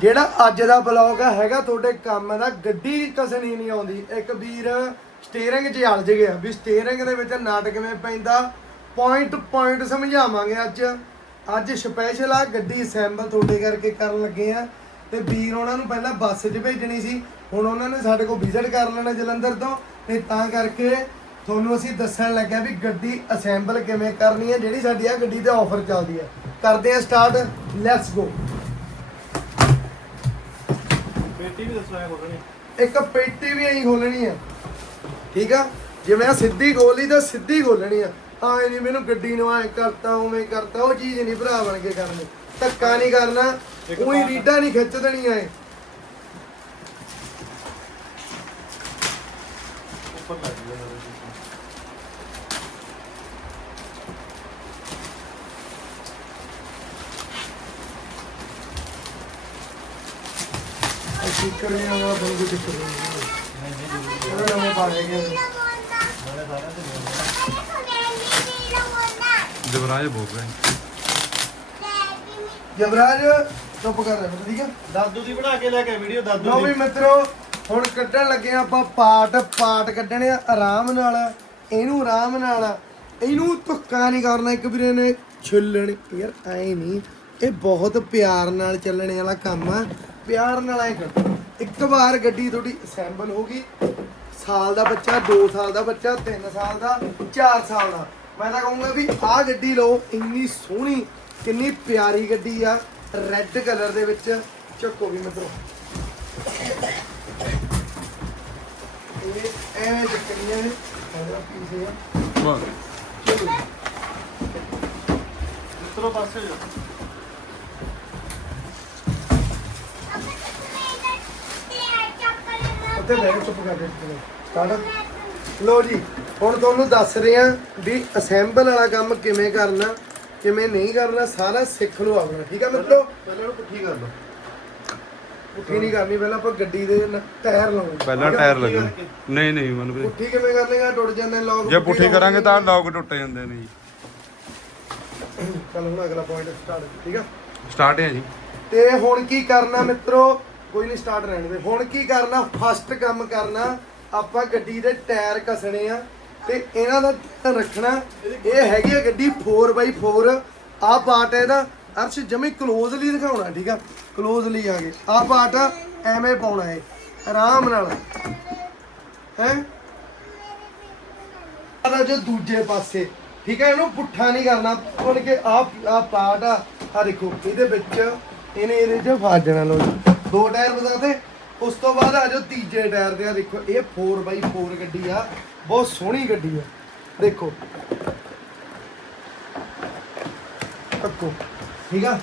ਜਿਹੜਾ ਅੱਜ ਦਾ ਬਲੌਗ ਹੈਗਾ, ਤੁਹਾਡੇ ਕੰਮ ਦਾ, ਗੱਡੀ ਕਸਣੀ ਨਹੀਂ ਆਉਂਦੀ। ਇੱਕ ਵੀਰ ਸਟੀਅਰਿੰਗ 'ਚ ਅਲਝ ਗਿਆ ਵੀ ਸਟੀਅਰਿੰਗ ਦੇ ਵਿੱਚ ਨਟ ਕਿਵੇਂ ਪੈਂਦਾ ਪੁਆਇੰਟ ਪੁਆਇੰਟ ਸਮਝਾਵਾਂਗੇ ਅੱਜ। ਅੱਜ ਸਪੈਸ਼ਲ ਆ, ਗੱਡੀ ਅਸੈਂਬਲ ਤੁਹਾਡੇ ਕਰਕੇ ਕਰਨ ਲੱਗੇ ਆ। ਤੇ ਵੀਰ ਉਹਨਾਂ ਨੂੰ ਪਹਿਲਾਂ ਬੱਸ 'ਚ ਭੇਜਣੀ ਸੀ, ਹੁਣ ਉਹਨਾਂ ਨੇ ਸਾਡੇ ਕੋਲ ਵਿਜ਼ਿਟ ਕਰ ਲੈਣਾ ਜਲੰਧਰ ਤੋਂ। ਤੇ ਤਾਂ ਕਰਕੇ ਤੁਹਾਨੂੰ ਅਸੀਂ ਦੱਸਣ ਲੱਗਾ ਵੀ ਗੱਡੀ ਅਸੈਂਬਲ ਕਿਵੇਂ ਕਰਨੀ ਹੈ, ਜਿਹੜੀ ਸਾਡੀ ਆ ਗੱਡੀ ਤੇ ਆਫਰ ਚੱਲਦੀ ਹੈ। ਕਰਦੇ ਆ ਸਟਾਰਟ ਲੈਟਸ ਗੋ ਬੇਟੀ ਵੀ ਦੱਸੋ ਐ ਖੋਲਣੀ ਇੱਕ ਪੇਟੀ ਵੀ ਐਂ ਖੋਲਣੀ ਆ। ਠੀਕ ਆ? ਜਿਵੇਂ ਆ ਸਿੱਧੀ ਖੋਲੀ ਤਾਂ ਸਿੱਧੀ ਖੋਲਣੀ ਆ। ਆਏ ਨਹੀਂ ਮੈਨੂੰ ਗੱਡੀ ਨੂੰ ਐ ਕਰਤਾ ਉਵੇਂ ਕਰਤਾ ਉਹ ਚੀਜ਼ ਨਹੀਂ ਭਰਾ ਬਣ ਕੇ ਕਰਨੀ। ਧੱਕਾ ਨਹੀਂ ਕਰਨਾ ਬਾਤ- ਰੀਡਾਂ ਨਹੀਂ ਖਿੱਚ ਦੇਣੀਆਂ ਐ। ਉੱਪਰ ਲੱਗ ਗਿਆ ਸਾਰੇ ਅਸੀਂ ਕਰੇ ਆ ਵਾ ਬੰਦ ਕਿੱਥੇ ਕਰੇ ਉਹਨਾਂ ਨਵੇਂ ਪਾ ਤੇ ਜਵਰਾਜ ਬੋਲ ਰਿਹਾ ਜਬਰਾਜ ਚੁੱਪ ਕਰ ਰਿਹਾ ਠੀਕ ਆ ਦਾਦੂ ਦੀ ਬਣਾ ਕੇ ਲੈ ਕੇ ਵੀਡੀਓ ਦਾਦੂ ਲੋ ਵੀ ਦੀ ਮਿੱਤਰੋ ਹੁਣ ਕੱਢਣ ਲੱਗੇ ਆ ਆਪਾਂ ਪਾਰਟ ਪਾਰਟ ਕੱਢਣੇ ਆ ਆਰਾਮ ਨਾਲ। ਇਹਨੂੰ ਆਰਾਮ ਨਾਲ ਇਹਨੂੰ ਧੱਕਾ ਨਹੀਂ ਕਰਨਾ ਇੱਕ ਵੀਰੇ ਨੇ ਛਿੱਲਣ। ਯਾਰ ਐ ਨਹੀਂ ਇਹ ਬਹੁਤ ਪਿਆਰ ਨਾਲ ਚੱਲਣ ਵਾਲਾ ਕੰਮ ਆ। ਪਿਆਰ ਨਾਲ ਐ ਕਰ। ਇੱਕ ਵਾਰ ਗੱਡੀ ਤੁਹਾਡੀ ਅਸੈਂਬਲ ਹੋ ਗਈ। ਸਾਲ ਦਾ ਬੱਚਾ 2 ਸਾਲ ਦਾ ਬੱਚਾ 3 ਸਾਲ ਦਾ 4 ਸਾਲ ਦਾ। ਮੈਂ ਤਾਂ ਕਹੂੰਗਾ ਵੀ ਆਹ ਗੱਡੀ ਲਓ ਇੰਨੀ ਸੋਹਣੀ ਕਿੰਨੀ ਪਿਆਰੀ ਗੱਡੀ ਆ। ਰੈੱਡ ਕਲਰ ਦੇ ਵਿੱਚ ਚੱਕੋ ਵੀ ਮਿੱਤਰੋ। ਇਹ ਐਵੇਂ ਚੱਕਣੀਆਂ ਨੇ। ਸਾਰਾ ਪੀਸੇ ਆ। ਚਲੋ ਮਿੱਤਰੋ ਪਾਸੇ ਹੋ ਉੱਥੇ ਬੈਠ ਚੁੱਪ ਕਰ ਦੇ ਸਟਾਰਟ ਲੋ ਜੀ ਹੁਣ ਤੁਹਾਨੂੰ ਦੱਸ ਰਹੇ ਆ ਵੀ ਅਸੈਂਬਲ ਵਾਲਾ ਕੰਮ ਕਿਵੇਂ ਕਰਨਾ ਕਿਵੇਂ ਨਹੀਂ ਕਰਨਾ ਸਾਰਾ ਸਿੱਖ ਲਓ ਆਪਣਾ ਠੀਕ ਆ ਮਿੱਤਰੋ? ਪਹਿਲਾਂ ਨੂੰ ਪੁੱਠੀ ਕਰ ਲਓ। ਪੁੱਠੀ ਨਹੀਂ ਕਰਨੀ ਪਹਿਲਾਂ ਆਪਾਂ ਗੱਡੀ ਦੇ ਨ- ਟਾਇਰ ਲਾਉਣੇ ਪਹਿਲਾਂ? ਟਾਇਰ ਲੱਗਣ। ਨਹੀਂ ਨਹੀਂ ਮਨ ਵੀਰੇ ਪੁੱਠੀ ਕਿਵੇਂ ਕਰ ਲੇਗਾ ਟੁੱਟ ਜਾਂਦੇ ਲੋਕ ਜੇ ਪੁੱਠੀ ਕਰਾਂਗੇ ਤਾਂ ਲੋਕ ਟੁੱਟ ਜਾਂਦੇ ਨੇ ਜੀ। ਚਲ ਹੁਣ ਅਗਲਾ ਪੁਆਇੰਟ ਸਟਾਰਟ ਠੀਕ ਆ? ਸਟਾਰਟ ਹੈ ਜੀ। ਤੇ ਹੁਣ ਕੀ ਕਰਨਾ ਮਿੱਤਰੋ? ਕੋਈ ਨਹੀਂ ਸਟਾਰਟ ਰਹਿਣ ਦੇ। ਹੁਣ ਕੀ ਕਰਨਾ? ਫਸਟ ਕੰਮ ਕਰਨਾ ਆਪਾਂ ਗੱਡੀ ਦੇ ਟਾਇਰ ਕਸਣੇ ਆ ਤੇ ਇਹਨਾਂ ਦਾ ਧਿਆਨ ਰੱਖਣਾ। ਇਹ ਹੈਗੀ ਆ ਗੱਡੀ 4x4 ਆਹ ਪਾਰਟ ਹੈ ਇਹਦਾ। ਅਰਸ਼ ਜਮੇ ਕਲੋਜ਼ਲੀ ਦਿਖਾਉਣਾ ਠੀਕ ਆ? ਕਲੋਜ਼ਲੀ ਆ ਗਏ। ਆਹ ਪਾਰਟ ਆ, ਐਵੇਂ ਪਾਉਣਾ ਹੈ ਆਰਾਮ ਨਾਲ। ਹੈ? ਆਦਾ ਜੋ ਦੂਜੇ ਪਾਸੇ ਠੀਕ ਹੈ ਇਹਨੂੰ ਪੁੱਠਾ ਨਹੀਂ ਕਰਨਾ। ਬਣ ਕੇ ਆ ਆ ਪਾਰਟ ਆ। ਆ ਦੇਖੋ ਇਹਦੇ ਵਿੱਚ ਇਹਨੇ ਇਹਦੇ ਚ ਫਸ ਜਾਣਾ ਲੋ ਜੀ। ਦੋ ਟਾਇਰ ਬਤਾਤੇ ਉਸ ਤੋਂ ਬਾਅਦ ਆ ਜਾਓ ਤੀਜੇ ਟਾਇਰ ਤੇ ਆ, ਦੇਖੋ, ਇਹ 4x4 ਗੱਡੀ ਆ, ਬਹੁਤ ਸੋਹਣੀ ਗੱਡੀ ਆ, ਦੇਖੋ। ਤੱਕੋ ਠੀਕ ਆ?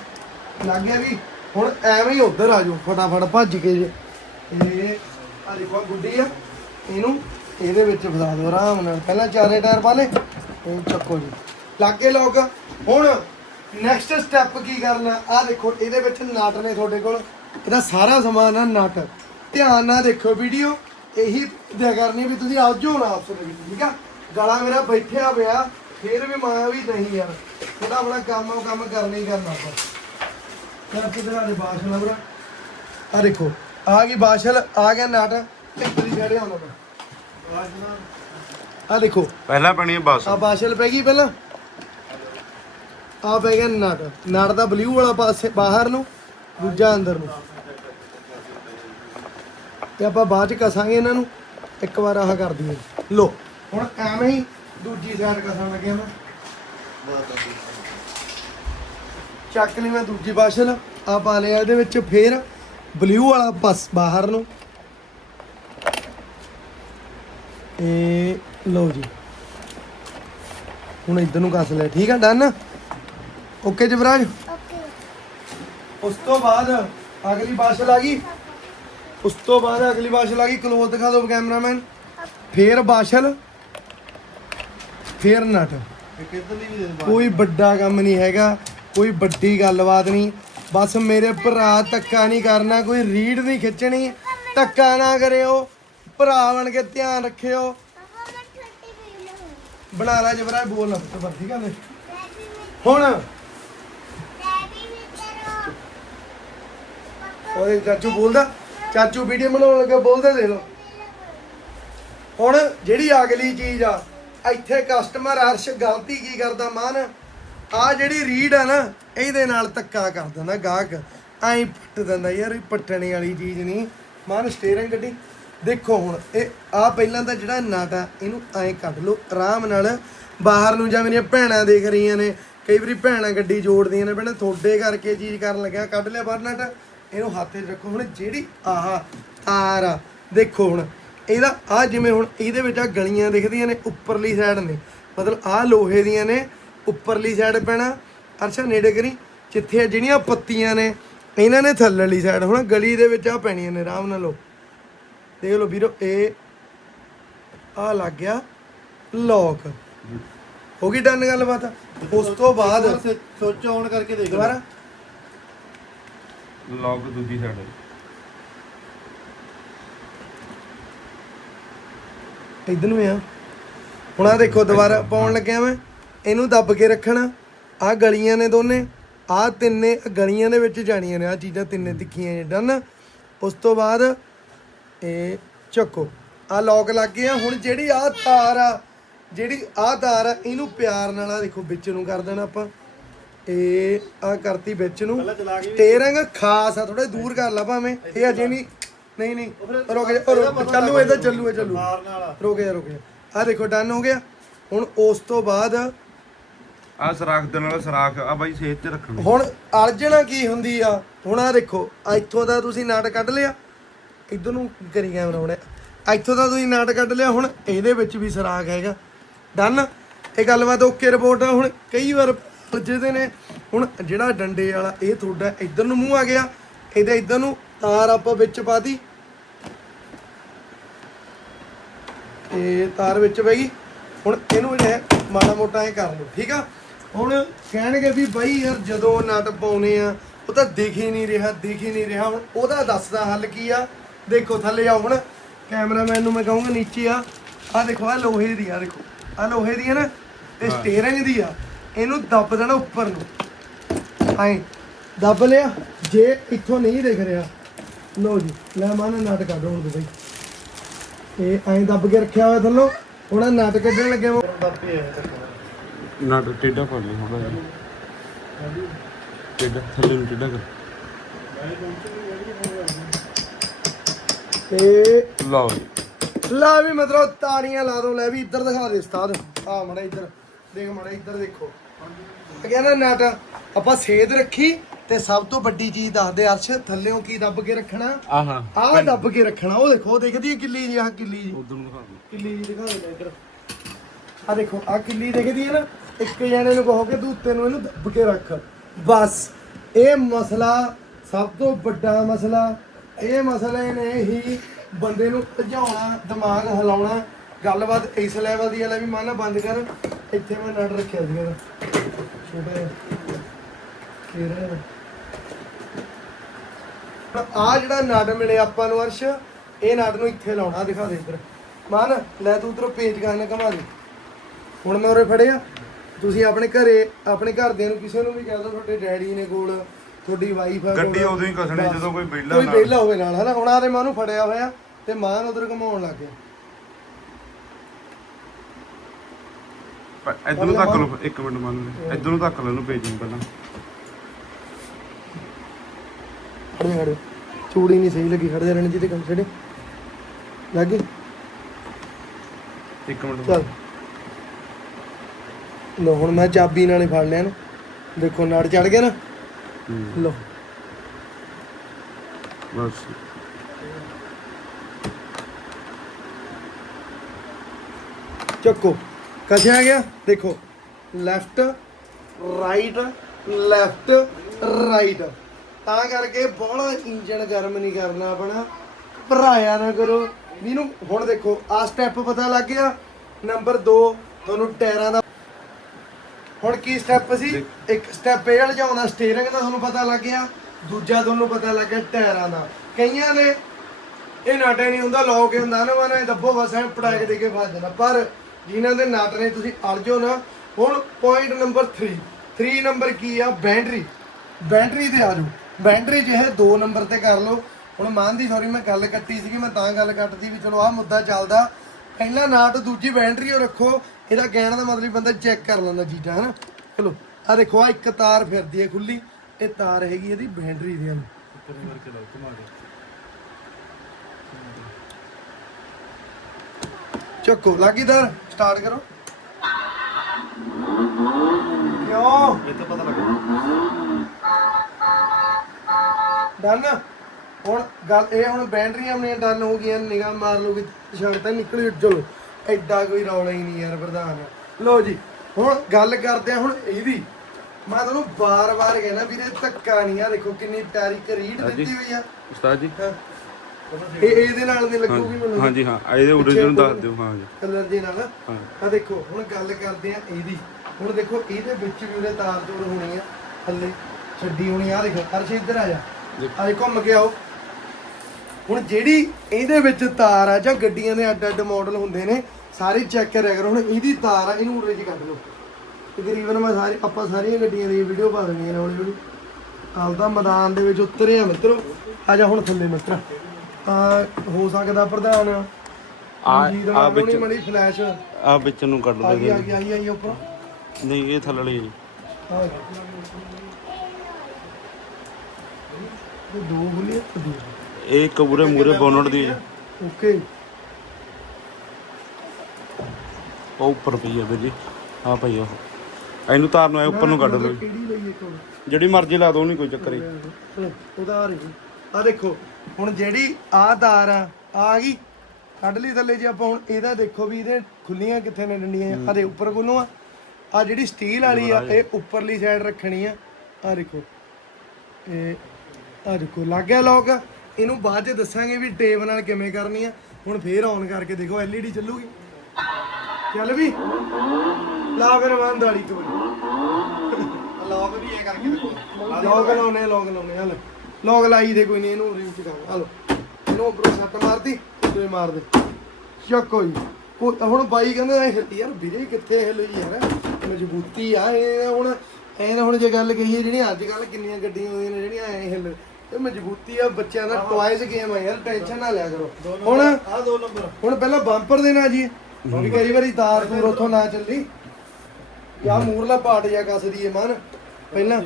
ਲੱਗ ਗਿਆ ਵੀ ਹੁਣ ਐਵੇਂ ਹੀ ਉਧਰ ਆ ਜਾਓ, ਫਟਾਫਟ ਭੱਜ ਕੇ ਜੇ। ਇਹ ਆ ਦੇਖੋ ਗੁੱਡੀ ਆ, ਇਹਨੂੰ ਇਹਦੇ ਵਿੱਚ ਫਸਾ ਦਿਓ ਆਰਾਮ ਨਾਲ। ਪਹਿਲਾਂ ਚਾਰੇ ਟਾਇਰ ਪਾ ਲੇ ਇਹ ਚੱਕੋ ਜੀ। ਲਾਗੇ ਲੋਕ ਹੁਣ ਨੈਕਸਟ ਸਟੈਪ ਕੀ ਕਰਨਾ? ਆ ਦੇਖੋ, ਇਹਦੇ ਵਿੱਚ ਨਟ ਨੇ ਤੁਹਾਡੇ ਕੋਲ। ਇਹਦਾ ਸਾਰਾ ਸਮਾਨ ਆ ਨਟ ਧਿਆਨ ਨਾਲ ਦੇਖੋ ਵੀਡੀਓ ਇਹੀ ਦਿਆ ਕਰਨੀ ਵੀ ਤੁਸੀਂ ਆਜੋ ਨਾ ਆਪਸ ਵਿੱਚ ਠੀਕ ਆ? ਗਲਾ ਮੇਰਾ ਬੈਠਿਆ ਪਿਆ ਫੇਰ ਵੀ ਮਾਂ ਵੀ ਨਹੀਂ ਯਾਰ। ਥੋੜਾ ਆਪਣਾ ਕੰਮ ਉਹ ਕੰਮ ਕਰਨਾ ਹੀ ਕਰਨਾ ਆਪਾਂ। ਯਾਰ ਕਿਧਰ ਆ ਦੇ ਬਾਸ਼ਲ ਬਰਾ ਆ ਦੇਖੋ ਆ ਗਈ ਬਾਸ਼ਲ ਆ ਗਿਆ ਨਟ ਇੱਕਲੀ ਛੜਿਆ ਆਉਂਦਾ ਮੈਂ ਆ। ਦੇਖੋ। ਪਹਿਲਾਂ ਪੈਣੀ ਹੈ ਬੱਸ ਆ ਬਾਸ਼ਲ ਪੈ ਗਈ ਪਹਿਲਾਂ? ਆ ਪੈ ਗਿਆ ਨਟ ਨਟ ਦਾ ਬਲੂ ਵਾਲਾ ਪਾਸੇ ਬਾਹਰ ਨੂੰ। ਦੂਜਾ ਅੰਦਰ ਨੂੰ। ਤੇ ਆਪਾਂ ਬਾਅਦ ਚ ਕਸਾਂਗੇ ਇਹਨਾਂ ਨੂੰ, ਇੱਕ ਵਾਰ ਆਹ ਕਰ ਦਈਏ। ਲੋ ਹੁਣ ਐਵੇਂ ਹੀ ਦੂਜੀ ਸਾਈਡ ਕਸਣ ਲੱਗਿਆ ਮੈਂ। ਚੱਕ ਲਈ ਮੈਂ ਦੂਜੀ ਬਾਸ਼ਲ ਆ ਪਾ ਲਿਆ ਇਹਦੇ ਵਿੱਚ ਫੇਰ ਬਲੂ ਵਾਲਾ ਪਾਸ ਬਾਹਰ ਨੂੰ। ਇਹ ਲਓ ਜੀ, ਹੁਣ ਇਧਰ ਨੂੰ ਕੱਸ ਲਿਆ, ਠੀਕ ਆ ਡਨ ਓਕੇ ਜਵਰਾਜ? ਉਸ ਤੋਂ ਬਾਅਦ ਅਗਲੀ ਬਾਸ਼ਲ ਆ ਗਈ। ਉਸ ਤੋਂ ਬਾਅਦ ਅਗਲੀ ਬਾਸ਼ਲ ਆ ਗਈ। ਕਲੋਜ਼ ਦਿਖਾ ਦਿਓ ਕੈਮਰਾਮੈਨ ਫੇਰ ਬਾਸ਼ਲ ਫੇਰ ਨਟ। ਕੋਈ ਵੱਡਾ ਕੰਮ ਨਹੀਂ ਹੈਗਾ ਕੋਈ ਵੱਡੀ ਗੱਲਬਾਤ ਨਹੀਂ। ਬਸ ਮੇਰੇ ਭਰਾ ਧੱਕਾ ਨਹੀਂ ਕਰਨਾ ਕੋਈ ਰੀਡ ਨਹੀਂ ਖਿੱਚਣੀ। ਧੱਕਾ ਨਾ ਕਰਿਓ। ਭਰਾ ਬਣ ਕੇ ਧਿਆਨ ਰੱਖਿਓ। ਬਣਾ ਲੈ ਜਵਰਾ ਬੋਲ। ਨਾ ਪੁੱਤ, ਠੀਕ ਆ ਹੁਣ ਡੈਡੀ ਵੀ ਕਰੋ ਪਾਪਾ ਉਹਦੇ ਚਾਚੂ ਬੋਲਦਾ। ਚਾਚੂ ਵੀਡੀਓ ਬਣਾਉਣ ਲੱਗਾ, ਬੋਲਦੇ ਦੇ ਲੋ ਹੁਣ ਜਿਹੜੀ ਅਗਲੀ ਚੀਜ਼ ਆ, ਇੱਥੇ ਕਸਟਮਰ ਅਰਸ਼ ਗਲਤੀ ਕੀ ਕਰਦਾ ਮਾਨ? ਆ ਜਿਹੜੀ ਰੀਡ ਆ ਨਾ, ਇਹਦੇ ਨਾਲ ਧੱਕਾ ਕਰ ਦਿੰਦਾ ਗਾਹਕ। ਐਂ ਪੱਟ ਦਿੰਦਾ, ਯਾਰ, ਇਹ ਪੱਟਣੇ ਵਾਲੀ ਚੀਜ਼ ਨਹੀਂ। ਮਾਨ ਸਟੀਅਰਿੰਗ ਗੱਡੀ। ਦੇਖੋ ਹੁਣ, ਇਹ ਆ ਪਹਿਲਾਂ ਤਾਂ ਜਿਹੜਾ ਨਟ ਆ ਇਹਨੂੰ ਐਂ ਕੱਢ ਲਓ, ਆਰਾਮ ਨਾਲ। ਬਾਹਰ ਨੂੰ ਜਾਂ ਮੇਰੀਆਂ ਭੈਣਾਂ ਦੇਖ ਰਹੀਆਂ ਨੇ, ਕਈ ਵਾਰੀ ਭੈਣਾਂ ਗੱਡੀ ਜੋੜਦੀਆਂ ਨੇ, ਭੈਣੇ, ਤੁਹਾਡੇ ਕਰਕੇ ਚੀਜ਼ ਕਰਨ ਲੱਗਿਆ, ਕੱਢ ਲਿਆ ਬਾਹਰ ਨਟ ਇਹਨੂੰ ਹੱਥ 'ਚ ਰੱਖੋ ਹੁਣ ਜਿਹੜੀ ਆਹ ਤਾਰ ਆ ਦੇਖੋ ਹੁਣ ਇਹਦਾ ਆ ਜਿਵੇਂ ਹੁਣ ਇਹਦੇ ਵਿੱਚ ਆ ਗਲੀਆਂ ਦਿਖਦੀਆਂ ਨੇ ਉੱਪਰਲੀ ਸਾਈਡ ਨੇ। ਮਤਲਬ ਆ ਲੋਹੇ ਦੀਆਂ ਨੇ ਉੱਪਰਲੀ ਸਾਈਡ ਪੈਣਾ। ਅਰਸ਼ਾ ਨੇੜੇ ਕਰੀ। ਜਿੱਥੇ ਆ ਜਿਹੜੀਆਂ ਪੱਤੀਆਂ ਨੇ ਇਹਨਾਂ ਨੇ ਥੱਲੇਲੀ ਸਾਈਡ ਹੁਣ ਗਲੀ ਦੇ ਵਿੱਚ ਆ ਪੈਣੀਆਂ ਨੇ ਆਰਾਮ ਨਾਲ ਲੋ ਦੇਖ ਲਓ ਵੀਰੋ ਇਹ ਆ ਲੱਗ ਗਿਆ ਲੋਕ ਹੋ। ਗਈ ਡਨ ਗੱਲਬਾਤ? ਉਸ ਤੋਂ ਬਾਅਦ ਸੋਚ ਆਨ ਕਰਕੇ ਦੇਖ ਦੁਬਾਰਾ। ਲੌਕ ਦੂਜੀ ਸਾਈਡ ਇਧਰ ਨੂੰ ਆ। ਹੁਣ ਆ ਦੇਖੋ ਦੁਬਾਰਾ ਪਾਉਣ ਲੱਗਿਆ ਮੈਂ। ਇਹਨੂੰ ਦੱਬ ਕੇ ਰੱਖਣਾ। ਆ ਗਲੀਆਂ ਨੇ ਦੋਨੇ। ਆ ਤਿੰਨੇ ਗਲੀਆਂ ਦੇ ਵਿੱਚ ਜਾਣੀਆਂ ਨੇ। ਆ ਚੀਜ਼ਾਂ ਤਿੰਨੇ ਤਿੱਖੀਆਂ ਨੇ। ਡਨ। ਉਸ ਤੋਂ ਬਾਅਦ ਇਹ ਚੱਕੋ। ਆ ਲੋਕ ਲੱਗ ਗਏ ਆ। ਹੁਣ ਜਿਹੜੀ ਆ ਤਾਰ ਆ ਜਿਹੜੀ ਆ ਤਾਰ ਆ ਇਹਨੂੰ ਪਿਆਰ ਨਾਲ ਆ ਦੇਖੋ ਵਿੱਚ ਨੂੰ ਕਰ ਦੇਣਾ ਆਪਾਂ। ਇਹ ਆ ਕਰਤੀ ਵਿੱਚ ਨੂੰ। ਸਟੀਅਰਿੰਗ ਖਾਸ ਆ ਥੋੜਾ ਦੂਰ ਕਰ ਲਾ ਭਾਵੇਂ। ਇਹ ਅਜੇ ਨਹੀਂ ਨਹੀਂ ਨਹੀਂ। ਰੁਕ ਜਾ ਰੁਕ- ਚੱਲੂ ਇਹਦਾ ਚੱਲੂ ਇਹ ਚੱਲੂ। ਰੁਕ ਜਾ ਰੁਕ ਜਾ। ਆ ਦੇਖੋ ਡਨ ਹੋ ਗਿਆ। ਹੁਣ ਉਸ ਤੋਂ ਬਾਅਦ ਆ ਸਰਾਖ ਦੇ ਨਾਲ ਸਰਾਖ ਆ ਬਾਈ ਸੇਤ ਤੇ ਰੱਖਣਾ। ਹੁਣ ਅਰਜਣਾ ਕੀ ਹੁੰਦੀ ਆ? ਹੁਣ ਆ ਦੇਖੋ ਇੱਥੋਂ ਦਾ ਤੁਸੀਂ ਨਾਟ ਕੱਢ ਲਿਆ। ਇਧਰ ਨੂੰ ਕਰੀ ਕੈਮਰਾ ਹੁਣ। ਇੱਥੋਂ ਦਾ ਤੁਸੀਂ ਨਾਟ ਕੱਢ ਲਿਆ ਹੁਣ ਇਹਦੇ ਵਿੱਚ ਵੀ ਸਰਾਖ ਹੈਗਾ। ਡਨ। ਇਹ ਗੱਲਬਾਤ ਓਕੇ ਰਿਪੋਰਟ ਆ ਹੁਣ। ਕਈ ਵਾਰ ਜਿਹਦੇ ਨੇ। ਹੁਣ ਜਿਹੜਾ ਡੰਡੇ ਵਾਲਾ ਇਹ ਤੁਹਾਡਾ ਇਧਰ ਨੂੰ ਮੂੰਹ ਆ ਗਿਆ। ਇਹਦੇ ਇਧਰ ਨੂੰ ਤਾਰ ਆਪਾਂ ਵਿੱਚ ਪਾਤੀ ਇਹ ਤਾਰ ਵਿੱਚ ਪੈ ਗਈ। ਹੁਣ ਇਹਨੂੰ ਜਿਹੜਾ ਮਾੜਾ ਮੋਟਾ ਇਹ ਕਰ ਲਓ ਠੀਕ ਆ? ਹੁਣ ਕਹਿਣਗੇ ਵੀ ਬਾਈ ਯਾਰ ਜਦੋਂ ਨਟ ਪਾਉਨੇ ਆ ਉਹ ਤਾਂ ਦਿਖ ਹੀ ਨਹੀਂ ਰਿਹਾ ਦਿਖ ਹੀ ਨਹੀਂ ਰਿਹਾ। ਹੁਣ ਉਹਦਾ ਦੱਸਦਾ ਹੱਲ ਕੀ ਆ? ਦੇਖੋ ਥੱਲੇ ਆਓ ਹੁਣ। ਕੈਮਰਾਮੈਨ ਨੂੰ ਮੈਂ ਕਹੂੰਗਾ ਨੀਚੇ ਆ। ਆ ਦੇਖੋ ਆ ਲੋਹੇ ਦੀ ਆ ਦੇਖੋ। ਆ ਲੋਹੇ ਦੀ ਆ ਨਾ ਤੇ ਸਟੀਅਰਿੰਗ ਦੀ ਆ। ਇਹਨੂੰ ਦੱਬ ਦੇਣਾ ਉੱਪਰ ਨੂੰ। ਐਂ ਦੱਬ ਲਿਆ ਜੇ ਇੱਥੋਂ ਨਹੀਂ ਦਿਖ ਰਿਹਾ। ਲਓ ਜੀ ਲੈ ਮਾਨਾ ਨਟ ਕੱਢੋ ਹੁਣ ਬਈ ਇਹ ਐਂ ਦੱਬ ਕੇ ਰੱਖਿਆ ਹੋਇਆ ਥੱਲੋਂ ਹੁਣ ਨਟ ਕੱਢਣ ਲੱਗੇ ਵਾ ਦੱਬੇ ਹੈ। ਨਾ ਟੇਡਾ ਫੜ ਲਈ ਥੋੜਾ ਜਿਹਾ। ਟੇਡਾ ਥੱਲੇ ਨੂੰ ਟੇਡਾ ਕਰ। ਤੇ ਲਓ ਜੀ। ਲਾ ਵੀ ਮਤਲਬ ਤਾੜੀਆਂ ਲਾ ਦੋ ਲੈ ਵੀ ਇੱਧਰ ਦਿਖਾ ਦੇ ਉਸਤਾਦ। ਆ ਮੜਾ ਇੱਧਰ ਦੇਖ ਮੜਾ ਇੱਧਰ ਦੇਖੋ। ਕਹਿੰਦਾ ਨਟ ਆਪਾਂ ਸੇਧ ਰੱਖੀ ਤੇ ਸਭ ਤੋਂ ਵੱਡੀ ਚੀਜ਼ ਦੱਸਦੇ ਅਰਸ਼ ਥੱਲੇੋਂ ਕੀ ਦੱਬ ਕੇ ਰੱਖਣਾ? ਆਹ ਆਹ ਦੱਬ ਕੇ ਰੱਖਣਾ ਉਹ ਦੇਖੋ ਉਹ ਦਿਖਦੀ ਹੈ ਕਿੱਲੀ ਜੀ ਆਹ ਕਿੱਲੀ ਜੀ ਉਧਰ ਨੂੰ ਦਿਖਾ ਦੇ ਕਿੱਲੀ ਜੀ ਦਿਖਾ ਦੇ ਇੱਧਰ। ਆ ਦੇਖੋ ਆ ਕਿੱਲੀ ਦਿਖਦੀ ਹੈ ਨਾ ਇੱਕ ਜਣੇ ਨੂੰ ਕਹੋ ਕਿ ਤੂੰ ਉੱਤੇ ਨੂੰ ਇਹਨੂੰ ਦੱਬ ਕੇ ਰੱਖ। ਬਸ ਇਹ ਮਸਲਾ ਸਭ ਤੋਂ ਵੱਡਾ ਮਸਲਾ ਇਹ ਮਸਲੇ ਨੇ ਹੀ ਬੰਦੇ ਨੂੰ ਭਜਾਉਣਾ ਦਿਮਾਗ ਹਿਲਾਉਣਾ ਗੱਲਬਾਤ ਇਸ ਲੈਵਲ ਦੀ ਲੈ ਵੀ ਮੰਨ ਬੰਦ ਕਰ। ਇੱਥੇ ਮੈਂ ਨਟ ਰੱਖਿਆ ਸੀ ਇਹਦਾ। ਛੋਟਾ ਜਿਹਾ। ਫੇਰ ਆ ਜਿਹੜਾ ਨਟ ਮਿਲੇ ਆਪਾਂ ਨੂੰ ਅਰਸ਼ ਇਹ ਨਟ ਨੂੰ ਇੱਥੇ ਲਾਉਣਾ ਦਿਖਾ ਦੇ ਇੱਧਰ। ਮਾਨ ਲੈ ਤੂੰ ਉਧਰੋਂ ਪੇਜ ਗਾਣਾ ਘਮਾ ਦੇ। ਹੁਣ ਮੈਂ ਉਰੇ ਫੜਿਆ ਤੁਸੀਂ ਆਪਣੇ ਘਰੇ ਆਪਣੇ ਘਰਦਿਆਂ ਨੂੰ ਕਿਸੇ ਨੂੰ ਵੀ ਕਹਿ ਦਿਓ ਤੁਹਾਡੇ ਡੈਡੀ ਨੇ ਕੋਲ ਤੁਹਾਡੀ ਵਾਈਫ ਹੈ ਗੱਡੀ। ਉਦੋਂ ਹੀ ਕੱਸਣੀ। ਜਦੋਂ ਕੋਈ ਵਿਹਲਾ ਕੋਈ ਨਾਲ। ਵਿਹਲਾ ਹੋਵੇ। ਨਾਲ ਹਨਾ? ਹੁਣ ਆਦੇ ਮਾਂ ਨੂੰ ਫੜਿਆ ਹੋਇਆ ਤੇ ਮਾਂ ਨੂੰ ਉਧਰ ਘਮਾਉਣ ਲੱਗ ਗਿਆ। ਇੱਧਰ ਨੂੰ ਧੱਕ ਲਓ ਇੱਕ ਮਿੰਟ ਮੰਨ ਲੈ ਇੱਧਰ ਨੂੰ ਧੱਕ ਲੈ ਇਹਨੂੰ ਭੇਜ ਨੂੰ ਪਹਿਲਾਂ। ਖੜੇ ਖੜੇ ਚੂੜੀ ਨਹੀਂ ਸਹੀ ਲੱਗੀ ਖੜੇ ਰਹਿਣ ਜੀ ਤੇ ਕੰਮ ਛੜੇ ਲੱਗੀ। ਇੱਕ ਮਿੰਟ। ਚੱਲ। ਲੋ ਹੁਣ ਮੈਂ ਚਾਬੀ ਨਾਲੇ ਫੜ ਲਿਆ ਇਹਨੂੰ ਦੇਖੋ ਨਾੜ ਚੜ ਗਿਆ ਨਾ। ਲੋ ਬਸ। ਚੱਕੋ। ਕਸਿਆ ਗਿਆ। ਦੇਖੋ ਲੈਫਟ ਰਾਈਟ ਲੈਫਟ ਰਾਈਟ ਤਾਂ ਕਰਕੇ ਬੋਲਾ ਇੰਜਨ ਗਰਮ ਨਹੀਂ ਕਰਨਾ ਆਪਣਾ। ਭਰਾਇਆ ਨਾ ਕਰੋ। ਇਹਨੂੰ ਹੁਣ ਦੇਖੋ ਆ ਸਟੈਪ ਪਤਾ ਲੱਗ ਗਿਆ। ਨੰਬਰ 2 ਤੁਹਾਨੂੰ ਟਾਇਰਾਂ ਦਾ ਹੁਣ ਕੀ ਸਟੈਪ ਸੀ? ਇੱਕ ਸਟੈਪ ਇਹ ਲਿਜਾਉਂਦਾ ਸਟੀਅਰਿੰਗ ਦਾ ਤੁਹਾਨੂੰ ਪਤਾ ਲੱਗ ਗਿਆ। ਦੂਜਾ ਤੁਹਾਨੂੰ ਪਤਾ ਲੱਗ ਗਿਆ ਟਾਇਰਾਂ ਦਾ। ਕਈਆਂ ਨੇ ਇਹ ਨਾਟੇ ਨਹੀਂ ਹੁੰਦਾ ਲੋਕ ਹੁੰਦਾ ਨਾ ਮਾਨਾ ਦੱਬੋ ਬਸ ਐ ਪਟਾਕ ਦੇ ਕੇ ਫਸ ਜਾਣਾ। ਪਰ ਜਿਨ੍ਹਾਂ ਦੇ ਨਾਟ ਨੇ, ਤੁਸੀਂ ਜਾਓ ਨਾ। ਹੁਣ ਪੁਆਇੰਟ ਨੰਬਰ 3 3 ਨੰਬਰ ਕੀ ਆ? ਬੈਟਰੀ ਬੈਟਰੀ ਤੇ ਆ ਜਾਓ। ਬੈਟਰੀ ਜਿਹੇ 2 ਨੰਬਰ ਤੇ ਕਰ ਲਓ। ਹੁਣ ਮਾਨ ਦੀ ਸੌਰੀ ਮੈਂ ਗੱਲ ਕੱਟੀ ਸੀਗੀ, ਮੈਂ ਤਾਂ ਗੱਲ ਕੱਟਦੀ ਵੀ ਚਲੋ ਆਹ ਮੁੱਦਾ ਚੱਲਦਾ। ਪਹਿਲਾ ਨਾਟ ਦੂਜੀ ਬੈਟਰੀ ਉਹ ਰੱਖੋ। ਇਹਦਾ ਕਹਿਣ ਦਾ ਮਤਲਬ ਬੰਦਾ ਚੈੱਕ ਕਰ ਲੈਂਦਾ ਚੀਜ਼ਾਂ, ਹਨਾ? ਚਲੋ ਆ ਦੇਖੋ ਆ ਇੱਕ ਤਾਰ ਫਿਰਦੀ ਹੈ ਖੁੱਲੀ ਇਹ ਤਾਰ ਹੈਗੀ ਇਹਦੀ ਬੈਟਰੀ ਦੀ ਹਨ ਉੱਪਰ ਨੂੰ ਕਰਕੇ ਘੁਮਾ ਕੇ ਚੱਕੋ ਲਾਗੀਦਾਰ ਸਟਾਰਟ ਕਰੋ। ਕਿਉਂ? ਇਹ ਤਾਂ ਪਤਾ ਲੱਗਾ ਡਨ। ਹੁਣ ਗੱਲ ਇਹ ਹੁਣ ਬੈਟਰੀਆਂ ਆਪਣੀਆਂ ਡਨ ਹੋ ਗਈਆਂ ਨਿਗਾਹ ਮਾਰ ਕਿ ਛੱਡ ਤਾਂ ਨਿਕਲੀ ਚਲੋ ਐਡਾ ਕੋਈ ਰੌਲਾ ਹੀ ਨਹੀਂ ਯਾਰ ਪ੍ਰਧਾਨ। ਲਓ ਜੀ ਹੁਣ ਗੱਲ ਕਰਦੇ ਆ ਹੁਣ ਇਹਦੀ। ਮੈਂ ਤੁਹਾਨੂੰ ਬਾਰ-ਬਾਰ ਕਹਿਣਾ ਵੀਰੇ ਧੱਕਾ ਨਹੀਂ ਆ। ਦੇਖੋ ਕਿੰਨੀ ਪਿਆਰੀ ਕਰੀਡ ਦਿੱਤੀ ਹੋਈ ਆ। ਉਸਤਾਦ ਜੀ ਹਾਂ। ਇਹ ਇਹਦੇ ਨਾਲ ਨਹੀਂ ਲੱਗੂਗੀ ਮੈਨੂੰ? ਹਾਂਜੀ ਹਾਂ ਇਹਦੇ ਓਰੀਜਨਲ ਦੱਸ ਦਿਓ ਹਾਂ ਜੀ। ਕਲਰ ਦੇ ਨਾਲ। ਆ ਦੇਖੋ ਹੁਣ ਗੱਲ ਕਰਦੇ ਆ ਇਹਦੀ। ਹੁਣ ਦੇਖੋ ਇਹਦੇ ਵਿੱਚ ਵੀ ਉਹਦੇ ਤਾਰ ਤੋੜ ਹੋਣੀ ਆ ਥੱਲੇ ਛੱਡੀ ਹੋਣੀ ਆ। ਦੇਖੋ ਅਰਸ਼ ਇੱਧਰ ਆ ਜਾ। ਆ ਦੇਖੋ ਘੁੰਮ ਕੇ ਆਓ ਹੁਣ ਜਿਹੜੀ ਇਹਦੇ ਵਿੱਚ ਤਾਰ ਆ ਜਾਂ ਗੱਡੀਆਂ ਦੇ ਅੱਡ ਅੱਡ ਮਾਡਲ ਹੁੰਦੇ ਨੇ ਸਾਰੇ ਚੈੱਕ ਕਰਿਆ ਕਰੋ। ਹੁਣ ਇਹਦੀ ਤਾਰ ਆ ਇਹਨੂੰ ਉਰੇ ਜੀ ਕੱਢ ਲਓ। ਤਕਰੀਬਨ ਮੈਂ ਸਾਰੀ ਆਪਾਂ ਸਾਰੀਆਂ ਗੱਡੀਆਂ ਦੀ ਵੀਡੀਓ ਪਾ ਦੇਣੀ ਹੈ ਹੌਲੀ ਹੌਲੀ ਹਾਲ ਤਾਂ ਮੈਦਾਨ ਦੇ ਵਿੱਚ ਉਤਰੇ ਆ ਮਿੱਤਰੋ। ਆ ਜਾ ਹੁਣ ਥੱਲੇ ਮਿੱਤਰ। ਆ ਹੋ ਸਕਦਾ ਪ੍ਰਧਾਨ। ਆ ਆ ਦਾ ਵਿੱਚ ਮੜੀ ਫਲੈਸ਼ ਆ ਆ ਵਿੱਚ ਨੂੰ ਕੱਢ ਗਈ ਆ ਲਓ ਗਈ ਆਈ ਆਈ ਉੱਪਰ। ਨਹੀਂ ਇਹ ਥੱਲੇ ਵਾਲੀ ਹੈ। ਜੀ ਆ ਇਹ ਦੋ ਬੁਲੇ ਦੋ? ਇਹ ਕਬੂਰੇ ਮੂਰੇ ਬੋਨਟ ਦੀ ਹੈ। ਜੀ। ਓਕੇ। ਉਹ ਉੱਪਰ ਪਈ ਹੈ ਵੀਰ ਜੀ। ਆ ਪਈ ਉਹ ਇਹਨੂੰ ਤਾਰ ਨੂੰ ਐ ਉੱਪਰ ਨੂੰ ਕੱਢ ਲਓ ਜੀ। ਕਿਹੜੀ ਲਈ ਇੱਕ ਹੁਣ ਜਿਹੜੀ ਮਰਜ਼ੀ ਲਾ ਦੋ ਨਹੀਂ ਕੋਈ ਚੱਕਰ ਹੀ ਉਹਦਾ ਆ ਰਹੀ ਆ ਦੇਖੋ, ਹੁਣ ਜਿਹੜੀ ਆ ਤਾਰ ਆ ਆ ਗਈ। ਕੱਢ ਲਈ ਥੱਲੇ ਜੇ ਆਪਾਂ ਹੁਣ, ਇਹਦਾ ਦੇਖੋ ਵੀ ਇਹਦੇ ਖੁੱਲੀਆਂ ਕਿੱਥੇ ਨੇ ਡੰਡੀਆਂ ਆ ਦੇ ਉੱਪਰ ਕੋਲੋਂ ਆ। ਆ ਜਿਹੜੀ ਸਟੀਲ ਵਾਲੀ ਆ, ਇਹ ਉੱਪਰਲੀ ਸਾਈਡ ਰੱਖਣੀ ਆ। ਆ ਦੇਖੋ, ਇਹ ਆ ਦੇਖੋ, ਲੱਗ ਗਿਆ ਲੋਕ ਇਹਨੂੰ ਬਾਅਦ ਚ ਦੱਸਾਂਗੇ ਵੀ ਟੇਪ ਨਾਲ ਕਿਵੇਂ ਕਰਨੀ ਆ। ਹੁਣ ਫੇਰ ਔਨ ਕਰਕੇ ਦੇਖੋ ਐਲਈਡੀ ਚੱਲੂਗੀ। ਚੱਲ ਵੀ। ਲਾ ਫਿਰ ਬੰਦ ਵਾਲੀ ਕੋਈ ਲੌਕ ਵੀ ਇਹ ਕਰਕੇ ਦੇਖੋ। ਲੋਕ ਲਾਉਣੇ ਲੋਕ ਲਾਉਣੇ ਹਲ। ਲੋਕ ਲਾਈ ਦੇ ਕੋਈ ਨਹੀਂ ਇਹਨੂੰ ਰਿੰਚ ਕਰ। ਹਲੋ ਇਹਨੂੰ ਉੱਪਰੋਂ ਸੱਟ ਮਾਰਦੀ ਤੇ ਮਾਰ ਦੇ ਚੱਕੋ ਜੀ ਕੋ- ਹੁਣ ਬਾਈ ਕਹਿੰਦਾ ਹਿੱਲ- ਯਾਰ ਵੀਰੇ ਕਿੱਥੇ ਹਿੱਲ ਯਾਰ? ਮਜ਼ਬੂਤੀ ਆ ਇਹ ਹੁਣ ਐ ਹੁਣ ਜੇ ਗੱਲ ਕਹੀਏ ਜਿਹੜੀਆਂ ਅੱਜ ਕੱਲ ਕਿੰਨੀਆਂ ਗੱਡੀਆਂ ਆਉਂਦੀਆਂ ਨੇ ਜਿਹੜੀਆਂ ਐ ਹਿੱਲ ਇਹ ਮਜ਼ਬੂਤੀ ਆ ਬੱਚਿਆਂ ਦਾ ਟੌਇਜ਼ ਗੇਮ ਆ ਯਾਰ ਟੈਨਸ਼ਨ ਨਾ ਲਿਆ ਕਰੋ। ਹੁਣ ਆ ਦੋ ਨੰਬਰ। ਹੁਣ ਪਹਿਲਾਂ ਬੰਪਰ ਦੇਣਾ ਜੀ। ਵੀ ਕਈ ਵਾਰੀ ਤਾਰ ਤੂਰ ਉਥੋਂ ਨਾ ਚੱਲੀ। ਯਾ ਮੂਰਲਾ ਪਾਟ ਜਾ ਕੱਸਦੀ ਏ ਮਨ। ਪਹਿਲਾਂ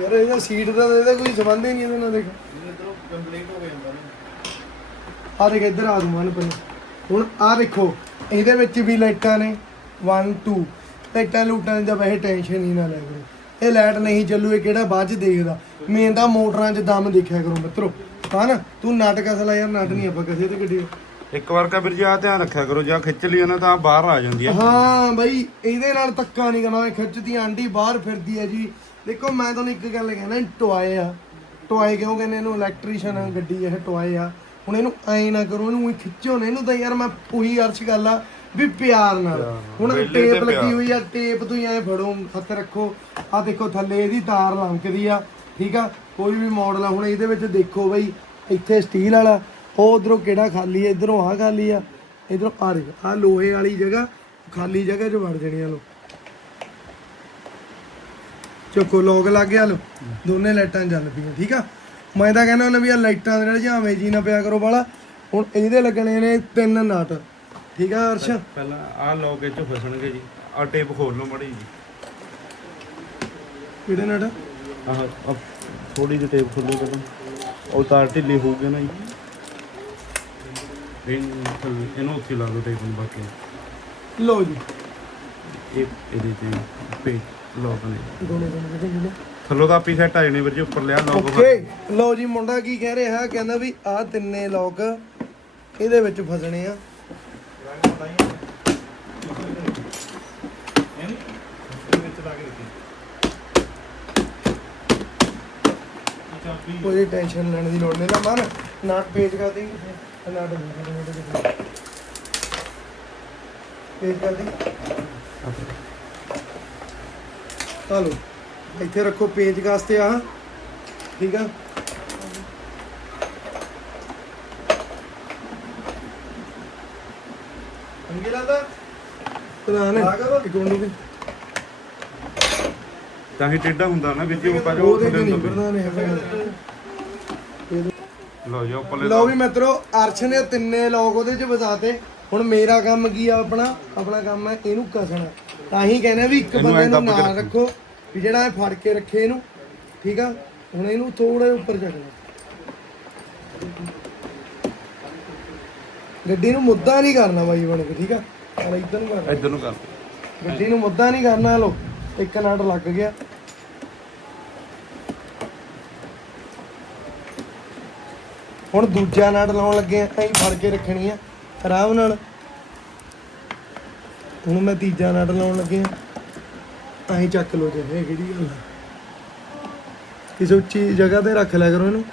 ਯਾਰ ਇਹਦਾ ਸੀਟ ਦਾ ਇਹਦਾ ਕੋਈ ਸੰਬੰਧ ਹੀ ਨਹੀਂ ਇਹਦੇ ਨਾਲ ਦੇਖ। ਇਧਰੋਂ ਕੰਪਲੀਟ ਹੋ ਨਾ ਆ ਦੇਖ ਇੱਧਰ ਆ ਦੂ ਮਨ ਪਹਿਲਾਂ। ਹੁਣ ਆ ਦੇਖੋ ਇਹਦੇ ਵਿੱਚ ਵੀ ਲਾਈਟਾਂ ਨੇ। 1 2 ਲਾਈਟਾਂ ਲੂਟਾਂ ਦੀ ਵੈਸੇ ਟੈਨਸ਼ਨ ਹੀ ਨਾ ਲੈ ਕਰੋ। ਇਹ ਲਾਈਟ ਨਹੀਂ ਚੱਲੂ ਇਹ ਕਿਹੜਾ ਬਾਅਦ ਚ ਦੇਖਦਾ। ਮੇਨ ਤਾਂ ਮੋਟਰਾਂ 'ਚ ਦਮ ਦੇਖਿਆ ਕਰੋ ਮਿੱਤਰੋ। ਹਾਂ ਨਾ ਤੂੰ ਨਟ ਕਸਲਾ ਯਾਰ ਨਟ ਨਹੀਂ ਆਪਾਂ ਕਿਸੇ ਤੇ ਗੱਡੀ ਇੱਕ ਵਾਰ ਕਾ ਵੀਰ ਜੀ ਆ ਧਿਆਨ ਰੱਖਿਆ ਕਰੋ ਜਾਂ ਖਿੱਚ ਲਈ ਨਾ ਤਾਂ ਬਾਹਰ ਆ ਜਾਂਦੀ ਹੈ ਹਾਂ ਬਈ ਇਹਦੇ ਨਾਲ ਧੱਕਾ ਨਹੀਂ ਕਰਨਾ ਖਿੱਚਦੀ ਆਂਡੀ ਬਾਹਰ ਫਿਰਦੀ ਹੈ ਜੀ। ਦੇਖੋ ਮੈਂ ਤੁਹਾਨੂੰ ਇੱਕ ਗੱਲ ਕਹਿਣਾ ਟੋਏ ਆ। ਟੋਏ ਕਿਉਂ ਕਹਿੰਦੇ ਇਹਨੂੰ? ਇਲੈਕਟ੍ਰੀਸ਼ੀਅਨ ਗੱਡੀ ਇਹ ਟੋਏ ਆ। ਹੁਣ ਇਹਨੂੰ ਐਂ ਨਾ ਕਰੋ ਇਹਨੂੰ ਖਿੱਚੋ ਨਾ। ਇਹਨੂੰ ਤਾਂ ਯਾਰ ਮੈਂ ਉਹੀ ਅਰਸ਼ ਗੱਲ ਆ ਵੀ ਪਿਆਰ ਨਾਲ। ਹੁਣ ਟੇਪ ਲੱਗੀ। ਹੋਈ ਆ ਟੇਪ ਤੁਸੀਂ ਐਂ ਫੜੋ ਹੱਥ ਰੱਖੋ। ਆ ਦੇਖੋ ਥੱਲੇ ਇਹਦੀ ਤਾਰ ਲੰਕਦੀ ਆ ਠੀਕ ਆ? ਕੋਈ ਵੀ ਮਾਡਲ ਆ ਹੁਣ ਇਹਦੇ ਵਿੱਚ ਦੇਖੋ ਬਈ ਇੱਥੇ ਸਟੀਲ ਵਾਲਾ ਉਹ ਉਧਰੋਂ ਕਿਹੜਾ ਖਾਲੀ ਆ? ਇਧਰੋਂ ਆ ਖਾਲੀ ਆ? ਇਧਰੋਂ ਆ ਰੇ ਆ ਲੋਹੇ ਵਾਲੀ ਜਗ੍ਹਾ ਖਾਲੀ ਜਗ੍ਹਾ 'ਚ ਵੜ ਜਾਣੀਆਂ ਲੋ ਚੋਕੋ ਲੋਕ ਲੱਗ ਗਿਆ ਲੋ। ਦੋਨੇ ਲਾਈਟਾਂ ਚੱਲ ਪਈਆਂ ਠੀਕ ਆ? ਮੈਂ ਤਾਂ ਕਹਿੰਦਾ ਹੁੰਦਾ ਵੀ ਆ ਲਾਈਟਾਂ ਦੇ ਨਾਲ ਜਾਵੇਂ ਜੀ ਨਾ ਪਿਆ ਕਰੋ ਵਾਲਾ ਹੁਣ ਇਹਦੇ ਲੱਗਣੇ ਨੇ ਤਿੰਨ ਨਟ ਠੀਕ ਆ ਅਰਸ਼ ਪਹਿਲਾਂ ਆ ਲੋਕ ਇਹ ਚ ਫਸਣਗੇ ਜੀ। ਆ ਟੇਪ ਖੋਲ ਲਓ ਮੜੀ ਜੀ। ਕਿਹੜੇ ਨਟ? ਆਹ ਥੋੜੀ ਜਿਹੀ ਟੇਪ ਖੋਲੋ ਕਦੋਂ ਉਹ ਤਾਰ ਢਿੱਲੀ ਹੋਊਗੀ ਨਾ ਜੀ। ਇਹਨੂੰ ਉੱਥੇ ਲਾ ਲਓ ਟੇਪ ਨੂੰ ਬਾਕੀ। ਲੋ ਜੀ। ਇਹ ਇਹਦੇ ਤੇ ਪੇ ਲੋਕ ਨੇ ਦੋਨੇ ਦੋਨੇ ਦੋਨੇ ਦੋਨੇ ਥੱਲੋਂ ਤਾਂ ਆਪੀ ਸੈੱਟ ਆ ਜਾਣੇ ਵੀਰ ਜੀ ਉੱਪਰ ਲਿਆ ਲੋਕ ਓਕੇ ਲੋ ਜੀ ਮੁੰਡਾ ਕੀ ਕਹਿ ਰਿਹਾ ਕਹਿੰਦਾ ਵੀ ਆਹ ਤਿੰਨੇ ਲੋਕ ਇਹਦੇ ਵਿੱਚ ਫਸਣੇ ਆ ਕੋਈ ਟੈਨਸ਼ਨ ਲੈਣ ਦੀ ਲੋੜ ਨਹੀਂ ਨਾ ਮਨ ਨਾਟ ਪੇਜ ਕਰ ਦੇ ਨਾਟ ਪੇਜ ਕਰ ਦੇ ਹਲੋ ਇੱਥੇ ਰੱਖੋ ਪੇਜ ਵਾਸਤੇ ਆ ਠੀਕ ਆ। ਅੰਗੀ ਲੱਗਦਾ? ਪ੍ਰਧਾਨ ਆ ਗਿਆ ਵਾ? ਇੱਕ ਮਿੰਟ। ਰੁਕ ਤਾਂ ਹੀ ਟੇਡਾ ਹੁੰਦਾ ਨਾ ਵਿੱਚ ਉਹ ਪਰ ਉਹਦੇ ਤੇ ਨਹੀਂ ਕਰਨਾ ਨੇ ਹੈਗਾ। ਲਓ ਜੀ ਉੱਪਰਲੇ ਲਓ ਵੀ ਮਿੱਤਰੋ ਅਰਸ਼ ਨੇ ਤਿੰਨੇ ਲੋਕ ਉਹਦੇ ਚ ਵਸਾਤੇ ਹੁਣ ਮੇਰਾ ਕੰਮ ਕੀ ਆ ਆਪਣਾ? ਆਪਣਾ ਕੰਮ ਹੈ ਇਹਨੂੰ ਕਸਣਾ। ਤਾਂ ਹੀ ਕਹਿੰਦੇ ਵੀ ਇੱਕ ਇਹਨੂੰ ਬੰਦੇ ਐਂ ਨੂੰ ਦੱਬ ਕੇ ਨਾਲ ਰੱਖੋ। ਵੀ ਜਿਹੜਾ ਇਹ ਫੜ ਕੇ ਰੱਖੇ ਇਹਨੂੰ ਠੀਕ ਆ? ਹੁਣ ਇਹਨੂੰ ਥੋੜਾ ਉੱਪਰ ਚੱਕਣਾ। ਗੱਡੀ ਨੂੰ ਮੁੱਦਾ ਨਹੀਂ ਕਰਨਾ ਬਾਈ ਬਣ ਕੇ ਠੀਕ ਆ? ਚਲ ਇੱਧਰ ਨੂੰ ਕਰ। ਇੱਧਰ ਨੂੰ ਕਰ। ਗੱਡੀ ਨੂੰ ਮੁੱਦਾ ਨਹੀਂ ਕਰਨਾ ਲੋ ਇੱਕ ਨਟ ਲੱਗ ਗਿਆ। ਹੁਣ ਦੂਜਾ ਨਟ ਲਾਉਣ ਲੱਗੇ ਆ ਐਂ ਫੜ ਕੇ ਰੱਖਣੀ ਆ। ਆਰਾਮ ਨਾਲ। ਹੁਣ ਮੈਂ ਤੀਜਾ ਨਟ ਲਾਉਣ ਲੱਗਿਆ ਐਂ ਚੱਕ ਲੋ ਜੇ ਕਿਹੜੀ ਗੱਲ। ਕਿਸੇ ਉੱਚੀ ਜਗ੍ਹਾ ਤੇ ਰੱਖ ਲਿਆ ਕਰੋ ਇਹਨੂੰ।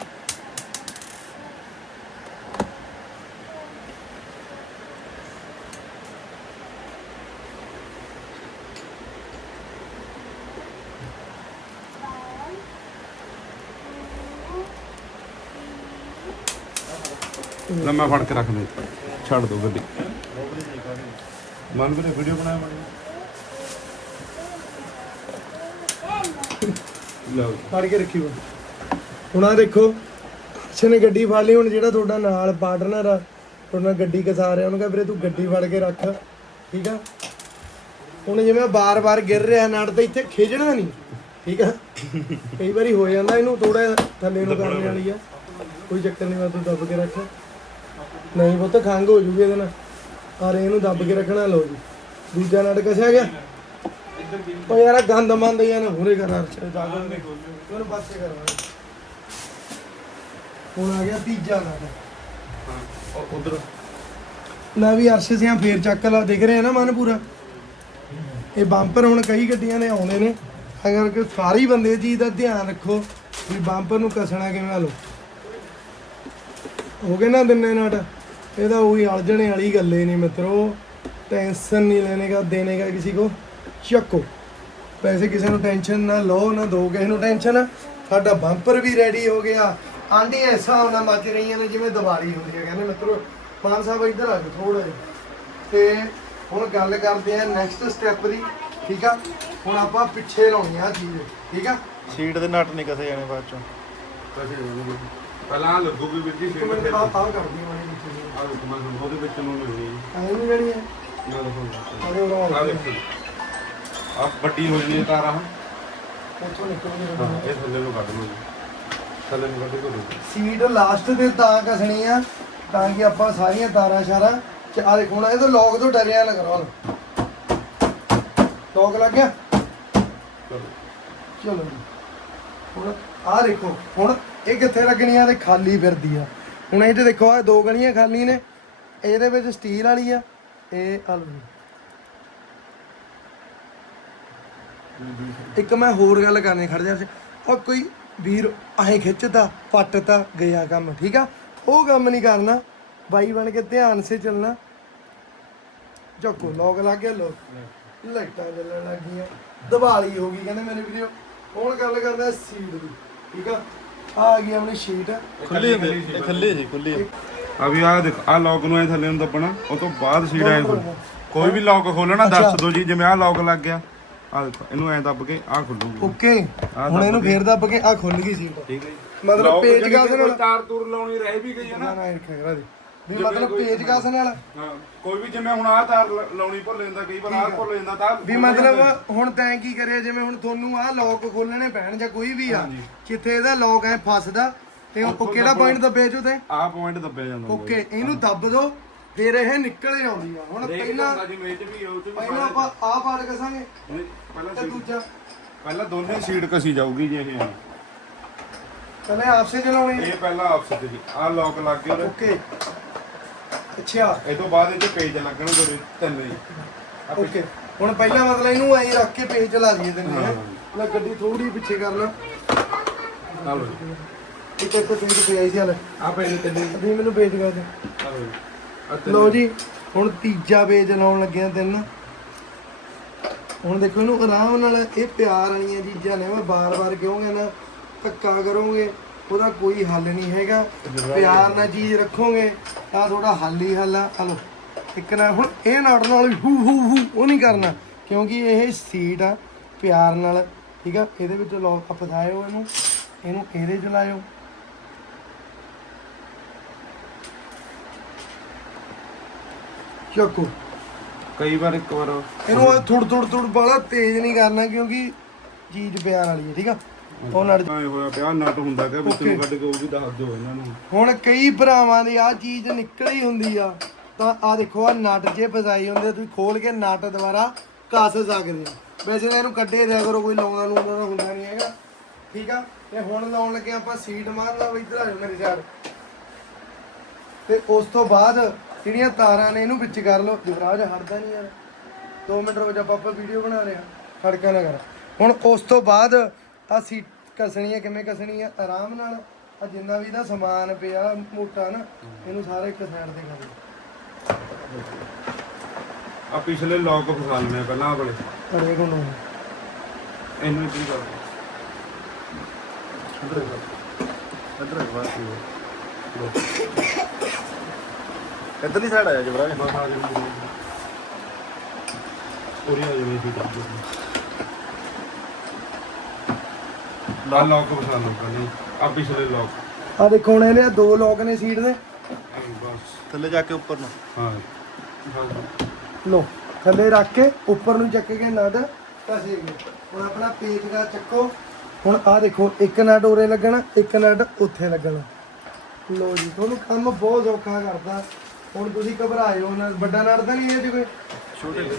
ਲੈ ਮੈਂ ਫੜ ਕੇ ਰੱਖ ਦੇ ਛੱਡ ਦੋ ਗੱਡੀ। ਮਨ ਵੀਰੇ ਵੀਡੀਓ ਬਣਾਇਆ ਬਣੀ ਲਓ। ਫੜ ਕੇ ਰੱਖੀ ਹੁਣ ਆ ਦੇਖੋ ਨੇ ਗੱਡੀ ਫੜ ਲਈ ਹੁਣ ਜਿਹੜਾ ਤੁਹਾਡਾ ਨਾਲ ਪਾਰਟਨਰ ਆ ਤੁਹਾਡੇ ਗੱਡੀ ਕਸਾ ਰਿਹਾ ਉਹਨੂੰ ਕਹ ਵੀਰੇ ਤੂੰ ਗੱਡੀ ਫੜ ਕੇ ਰੱਖ। ਠੀਕ ਆ? ਹੁਣ ਜਿਵੇਂ ਬਾਰ-ਬਾਰ ਗਿਰ ਰਿਹਾ ਨੜ ਤੇ ਇੱਥੇ ਖਿਜਣਾ ਨਹੀਂ। ਠੀਕ ਆ? ਕਈ ਵਾਰੀ ਹੋ ਜਾਂਦਾ ਇਹਨੂੰ ਥੋੜਾ ਥੱਲੇ ਨੂੰ ਕਰਨ ਵਾਲੀ ਆ। ਕੋਈ ਚੱਕਰ ਨਹੀਂ ਮੈਂ ਤੂੰ ਦੱਬ ਕੇ ਰੱਖ। ਨਹੀਂ ਪੁੱਤ ਖੰਗ ਹੋ ਜੂਗੀ ਇਹਦੇ ਨਾਲ। ਪਰ ਇਹਨੂੰ ਦੱਬ ਕੇ ਰੱਖਣਾ ਲਓ ਜੀ। ਦੂਜਾ ਨੜ ਕਸਿਆ ਗਿਆ। ਉਹ ਯਾਰ ਗੰਦ ਮੰਦ ਜਾਂ ਨਾ ਹੁਰੇ ਕਰ ਅਰਸ਼ ਦਾਗਲ ਨੇ ਉਹਨੂੰ ਪਾਸੇ ਕਰਵਾ ਹੁਣ ਆ ਗਿਆ ਤੀਜਾ ਨਟ। ਉਹ ਉਧਰ। ਲੈ ਵੀ ਅਰਸ਼ ਸਿਆਂ ਫੇਰ ਚੱਕ ਲਾ ਦਿਖ ਰਿਹਾ ਨਾ ਮਨ ਪੂਰਾ? ਇਹ ਬੰਪਰ ਹੁਣ ਕਈ ਗੱਡੀਆਂ ਨੇ ਆਉਂਦੇ ਨੇ। ਅਗਰ ਕਿ ਸਾਰੇ ਬੰਦੇ ਚੀਜ਼ ਦਾ ਧਿਆਨ ਰੱਖੋ ਵੀ ਬੰਪਰ ਨੂੰ ਕਸਣਾ ਕਿਵੇਂ ਲੋ ਹੋ ਗਏ ਨਾ ਦਿਨੇ ਨਟ। ਇਹਦਾ ਉਹੀ ਅਲਝਣੇ ਵਾਲੀ ਗੱਲੇ ਨਹੀਂ ਮਿੱਤਰੋ। ਟੈਨਸ਼ਨ ਨਹੀਂ ਲੈਣੇ ਦਾ ਦੇਣੇ ਦਾ ਕਿਸੇ ਕੋ। ਚੱਕੋ। ਪੈਸੇ ਕਿਸੇ ਨੂੰ ਟੈਨਸ਼ਨ ਨਾ ਲਓ ਨਾ ਦੋ ਕਿਸੇ ਨੂੰ ਟੈਨਸ਼ਨ ਸਾਡਾ ਬੰਪਰ ਵੀ ਰੈਡੀ ਹੋ ਗਿਆ। ਆਂਡੀ ਇਸ ਹਿਸਾਬ ਨਾਲ ਮੱਚ ਰਹੀਆਂ ਨੇ ਜਿਵੇਂ ਦੀਵਾਲੀ ਹੁੰਦੀ ਹੈ ਕਹਿੰਦੇ ਮਿੱਤਰੋ ਮਾਨ ਸਾਹਿਬ ਇੱਧਰ ਆ ਜਾਓ ਥੋੜਾ ਜਿਹਾ। ਤੇ ਹੁਣ ਗੱਲ ਕਰਦੇ ਆ ਨੈਕਸਟ ਸਟੈਪ ਦੀ ਠੀਕ ਆ? ਹੁਣ ਆਪਾਂ ਪਿੱਛੇ ਲਾਉਣੀ ਆ ਚੀਜ਼ ਠੀਕ ਆ? ਸੀਟ ਦੇ ਨਟ ਨਹੀਂ ਕਸੇ ਜਾਣੇ ਬਾਅਦ ਚੋਂ। ਪਹਿਲਾਂ ਆਹ ਲੱਗੂਗੀ ਵੀਰ ਜੀ ਇੱਕ ਮਿੰਟ ਤੇ ਆ ਆ ਕਰਦੀ ਹਾਂ ਮਾੜੀ ਪਿੱਛੇ ਆ ਦੇਖੋ ਮੈਂ ਤੁਹਾਨੂੰ ਉਹਦੇ ਵਿੱਚ ਨੂੰ ਮਿਲਣੀ ਐ ਨਹੀਂ ਜਿਹੜੀ ਹੈ? ਮੈਂ ਦੇਖੋ ਅਰੇ ਉਹ ਆ ਦੇਖੋ। ਆ ਵੱਡੀ ਹੋ ਜਣੀ ਤਾਰਾਂ। ਉੱਥੋਂ ਨਿਕਲੂਗੀ ਹਾਂ ਇਹ ਥੱਲੇ ਨੂੰ ਕੱਢ ਲਓ ਜੀ। ਥੱਲੇ ਨੂੰ ਕੱਢ ਕੇ ਸੀਟ ਲਾਸਟ ਤੇ ਤਾਂ ਕਸਣੀ ਆ ਤਾਂ ਕਿ ਆਪਾਂ ਸਾਰੀਆਂ ਤਾਰਾਂ ਸ਼ਾਰਾਂ ਚ ਆ ਦੇਖੋ ਨਾ ਇਹ ਤਾਂ ਲੋਕ ਤੋਂ ਡਰਿਆ ਨਾ ਕਰੋ। ਲੋਕ ਲੱਗ ਗਿਆ। ਚਲੋ। ਚਲੋ ਜੀ। ਹੁਣ ਆ ਦੇਖੋ ਹੁਣ ਇਹ ਕਿੱਥੇ ਲੱਗਣੀ ਆ ਤੇ ਖਾਲੀ ਫਿਰਦੀ ਆ। ਹੁਣ ਇਹ ਤੇ ਦੇਖੋ ਆ ਦੋ ਗਲੀਆਂ ਖਾਲੀ ਨੇ। ਇਹਦੇ ਵਿੱਚ ਸਟੀਲ ਵਾਲੀ ਆ, ਇਹ ਆ ਇੱਕ ਮੈਂ ਹੋਰ ਗੱਲ ਕਰਨੀ, ਖੜ ਜਾ ਉਹ ਕੋਈ ਵੀਰ ਐਂ ਖਿੱਚਦਾ, ਪੱਟਦਾ, ਗਿਆ ਕੰਮ, ਠੀਕ ਆ? ਉਹ ਕੰਮ ਨਹੀਂ ਕਰਨਾ। ਬਾਈ ਬਣ ਕੇ ਧਿਆਨ ਸੇ ਚੱਲਣਾ। ਚੱਕੋ ਲੋਕ ਲੱਗ ਗਿਆ ਲੋਕ। ਲਾਈਟਾਂ ਚੱਲਣ ਲੱਗ ਗਈਆਂ। ਦੀਵਾਲੀ ਹੋ ਗਈ, ਕਹਿੰਦੇ ਮੇਰੇ ਵੀਡੀਓ ਹੁਣ ਗੱਲ ਕਰਦਾ? ਸੀਟ ਦੀ, ਠੀਕ ਆ? ਆ ਆ ਗਈ ਆਪਣੀ ਸ਼ੀਟ ਖੁੱਲੀ ਹੁੰਦੀ ਇਹ ਖੁੱਲੀ ਸੀ ਖੁੱਲੀ ਆ ਵੀ ਆ ਦੇਖ ਆ ਲੌਕ ਨੂੰ ਐ ਥੱਲੇ ਨੂੰ ਦੱਬਣਾ ਉਹ ਤੋਂ ਬਾਅਦ ਸੀਟ ਐ ਕੋਈ ਵੀ ਲੌਕ ਖੋਲਣਾ। ਦੱਸ ਦਿਓ ਜੀ ਜਿਵੇਂ ਆ ਲੌਕ ਲੱਗ ਗਿਆ ਆ ਦੇਖੋ ਇਹਨੂੰ ਐ ਦੱਬ ਕੇ ਆ ਖੁੱਲੂਗੀ ਓਕੇ। ਹੁਣ ਇਹਨੂੰ। ਫੇਰ ਦੱਬ ਕੇ ਆ ਖੁੱਲ ਗਈ ਸੀਟ ਠੀਕ ਹੈ ਜੀ। ਮਤਲਬ Lock ਪੇਜ ਜਿਹੜੀ ਗਾਸ ਕੋਈ ਨਾਲ? ਤਾਰ ਤੂਰ ਲਾਉਣੀ ਰਹਿ ਵੀ ਗਈ ਹੈ ਨਾ। ਨਾ ਨਾ ਇਹ ਖੈਰਾ ਦੀ। ਵੀ ਜਿਵੇਂ ਮਤਲਬ ਕੋਈ- ਪੇਜ ਗਾਸ ਨਾਲ। ਹਾਂ ਕੋਈ ਵੀ ਜਿਵੇਂ ਹੁਣ ਆ ਤਾਰ ਲ- ਲਾਉਣੀ ਭੁੱਲ ਜਾਂਦਾ ਕਈ ਵਾਰ ਆ। ਭੁੱਲ ਜਾਂਦਾ ਤਾਂ ਵੀ ਮਤਲਬ ਹੁਣ ਤੈਂ ਕੀ ਕਰਿਆ ਜਿਵੇਂ ਹੁਣ ਤੁਹਾਨੂੰ ਆਹ ਲੋਕ ਖੋਲਣੇ ਪੈਣ ਜਾਂ ਕੋਈ ਵੀ ਆ ਹਾਂਜੀ। ਜਿੱਥੇ ਇਹਦਾ ਲੋਕ ਐ ਫਸਦਾ ਤੇ ਉਹ ਕਿਹੜਾ। ਪੁਆਇੰਟ ਦੱਬਿਆ ਚੋ ਤੇ ਆ ਪੁਆਇੰਟ ਦੱਬਿਆ ਜਾਂਦਾ ਓਕੇ ਇਹਨੂੰ ਦੱਬ ਦੋ ਫਿਰ ਇਹ ਨਿਕਲ ਜਾਂਦੀ ਆ। ਹੁਣ ਦੇਖ ਪਹਿਲਾਂ ਹੁੰਦਾ ਜੀ ਮੇਚ ਵੀ ਉਹ ਤੇ ਵੀ ਪਹਿਲਾਂ ਆਪਾਂ ਆਹ ਪਾਰਟ ਕਸਾਂਗੇ ਨਹੀਂ, ਪਹਿਲਾਂ ਤੇ ਸੀਟ- ਦੂਜਾ। ਪਹਿਲਾਂ ਦੋਨੇ ਸੀਟ ਕਸੀ ਜਾਊਗੀ ਜੀ ਇਹ। ਪਹਿਲੇ ਆਪਸੇ ਚਲਾਉਣੀ ਇਹ ਪਹਿਲਾਂ ਆਪਸ ਤੇ ਜੀ। ਆ ਲੌਕ ਲੱਗ ਗਿਆ। ਓਕੇ ਅੱਛਾ। ਇਹ ਤੋਂ ਬਾਅਦ ਇਹ ਤੇ ਪੇਜ ਲੱਗਣ ਦੋਰੇ ਤਿੰਨ ਪਿੱਛੇ- ਓਕੇ ਹੁਣ ਪਹਿਲਾਂ ਮਤਲਬ ਇਹਨੂੰ ਐਂ ਰੱਖ ਕੇ ਪੇਜ ਚਲਾ ਦਈਏ ਤੈਨੂੰ ਹਾਂ। ਮੈਂ ਗੱਡੀ ਥੋੜੀ ਪਿੱਛੇ ਕਰ ਲਾਂ। ਆ ਲਓ ਜੀ। ਇੱਕ ਪੇਜ ਸੀ ਹਲ। ਆ ਪਹਿਲੇ ਤਿੰਨ ਜੀ। ਅਭੀ ਮੈਨੂੰ ਪੇਜ ਕਰ ਦੇ। ਲਓ ਜੀ। ਆ ਤਿੰਨ ਲਓ ਜੀ। ਹੁਣ ਤੀਜਾ ਪੇਜ ਲਾਉਣ ਲੱਗੇ ਆ ਤਿੰਨ। ਹੁਣ ਦੇਖੋ ਇਹਨੂੰ ਆਰਾਮ ਨਾਲ ਇਹ ਪਿਆਰ ਵਾਲੀਆਂ ਚੀਜ਼ਾਂ ਨੇ ਮੈਂ ਬਾਰ-ਬਾਰ ਕਿਉਂ ਕਹਿੰਦਾ ਧੱਕਾ ਕਰੋਗੇ। ਉਹਦਾ ਕੋਈ ਹੱਲ ਨਹੀਂ ਹੈਗਾ। ਪਿਆਰ ਨਾਲ ਚੀਜ਼ ਰੱਖੋਗੇ ਤਾਂ ਤੁਹਾਡਾ ਹੱਲ ਹੀ ਹੱਲ ਆ। ਹਲੋ ਇੱਕ ਨਾ ਹੁਣ ਇਹ ਨਾੜ ਨਾਲ ਹੂ ਹੂ ਹੂ ਉਹ ਨਹੀਂ ਕਰਨਾ। ਕਿਉਂਕਿ ਇਹ ਸੀਟ ਆ ਪਿਆਰ ਨਾਲ ਠੀਕ ਆ? ਇਹਦੇ ਵਿੱਚ ਲੌਕ ਫਸਾਇਓ ਇਹਨੂੰ ਇਹਨੂੰ ਇਹਦੇ ਚ ਲਾਇਓ। ਚੱਕੋ। ਕਈ ਵਾਰ ਇੱਕ ਵਾਰ ਇਹਨੂੰ ਥੋੜ ਥੋੜ ਥੋੜ ਬਾਲਾ ਤੇਜ਼ ਨਹੀਂ ਕਰਨਾ ਕਿਉਂਕਿ ਚੀਜ਼ ਪਿਆਰ ਵਾਲੀ ਹੈ ਠੀਕ ਆ? ਉਹ ਨੜ ਐ ਹੋਇਆ ਪਿਆ ਨਟ ਹੁੰਦਾ ਕਿ ਵਿੱਚ ਨੂੰ Okay. ਕੱਢ ਕੇ ਉਹ ਵੀ ਦੱਸ ਦਿਓ ਇਹਨਾਂ ਨੂੰ। ਹੁਣ ਕਈ ਭਰਾਵਾਂ ਦੀ ਆ ਚੀਜ਼ ਨਿਕਲੀ ਹੁੰਦੀ ਆ। ਤਾਂ ਆ ਦੇਖੋ ਆ ਨਟ ਜੇ ਫਸਾਈ ਹੁੰਦੇ ਤੁਸੀਂ ਖੋਲ ਕੇ ਨਟ ਦੁਬਾਰਾ ਕੱਸ ਸਕਦੇ ਆ। ਵੈਸੇ ਤਾਂ ਇਹਨੂੰ ਕੱਢੇ ਦਿਆ ਕਰੋ ਕੋਈ ਲਾਉਣਾ ਨੂੰ ਉਹਨਾਂ ਦਾ ਹੁੰਦਾ ਨਹੀਂ ਹੈਗਾ। ਠੀਕ ਆ? ਤੇ ਹੁਣ ਲਾਉਣ ਲੱਗੇ ਆਪਾਂ ਸੀਟ ਮਾਰਨਾ ਵੀ ਇੱਧਰ ਆ ਜਾਓ ਮੇਰੇ ਸਾਈਡ ਤੇ ਉਸ ਤੋਂ ਬਾਅਦ ਜਿਹੜੀਆਂ ਤਾਰਾਂ ਨੇ ਇਹਨੂੰ ਵਿੱਚ ਕਰ ਲਓ। ਜਵਰਾਜ ਹਟਦਾ ਨਹੀਂ ਯਾਰ। 2 ਮਿੰਟ ਰੁਕ ਜਾ ਪਾਪਾ ਵੀਡੀਓ ਬਣਾ ਰਿਹਾ ਖੜਕਾ ਨਾ ਕਰ। ਹੁਣ ਉਸ ਤੋਂ ਬਾਅਦ ਆ ਸੀਟ ਕਸਣੀ ਹੈ ਕਿਵੇਂ ਕਸਣੀ ਹੈ ਆਰਾਮ ਨਾਲ ਆ ਜਿੰਨਾ ਵੀ ਇਹਦਾ ਸਮਾਨ ਪਿਆ ਮੋਟਾ ਨਾ ਇਹਨੂੰ ਸਾਰੇ ਇੱਕ ਸਾਈਡ ਤੇ ਕਰ ਲਓ ਆ ਪਿਛਲੇ ਲੌਕ ਫਸਾ ਲੈਣੇ ਪਹਿਲਾਂ ਆਹ ਵਾਲੇ। ਕਰੇ ਕੋਲੋਂ ਇਹਨੂੰ ਇੱਧਰ ਹੀ ਕਰ ਇੱਧਰ ਬਾਹਰ ਇੱਧਰ ਦੀ ਸਾਈਡ ਆਇਆ ਜਬਰਾਜ। ਬਸ ਆ ਜਾਣੀ ਪੂਰੀ ਆ ਜਾਣੀ ਸੀ ਤਾਂ ਲਾ ਲੌਕ ਫਸਾ ਲਓ ਪਹਿਲਾਂ ਆ ਪਿਛਲੇ ਲੌਕ ਆ ਦੇਖੋ ਹੁਣ ਇਹਨੇ ਦੋ ਲੋਕ ਨੇ ਸੀਟ ਦੇ। ਬਸ। ਥੱਲੇ ਜਾ ਕੇ ਉੱਪਰ ਨੂੰ। ਹਾਂ ਹਾਂ ਲੋ ਥੱਲੇ ਰੱਖ ਕੇ ਉੱਪਰ ਨੂੰ ਚੱਕ ਕੇ ਨਟ ਕਸੇ ਗਏ ਹੁਣ ਆਪਣਾ ਪੇਚ ਦਾ ਚੱਕੋ। ਹੁਣ ਆ ਦੇਖੋ ਇੱਕ ਨਟ ਉਰੇ ਲੱਗਣਾ ਇੱਕ ਨਟ ਉੱਥੇ ਲੱਗਣਾ। ਲੋ ਜੀ ਤੁਹਾਨੂੰ ਕੰਮ ਬਹੁਤ ਔਖਾ ਕਰਦਾ। ਹੁਣ ਤੁਸੀਂ ਘਬਰਾਇਓ ਨਾ ਵੱਡਾ ਨਟ ਤਾਂ ਨਹੀਂ ਇਹ ਚ ਕੋਈ ਛੋਟੇ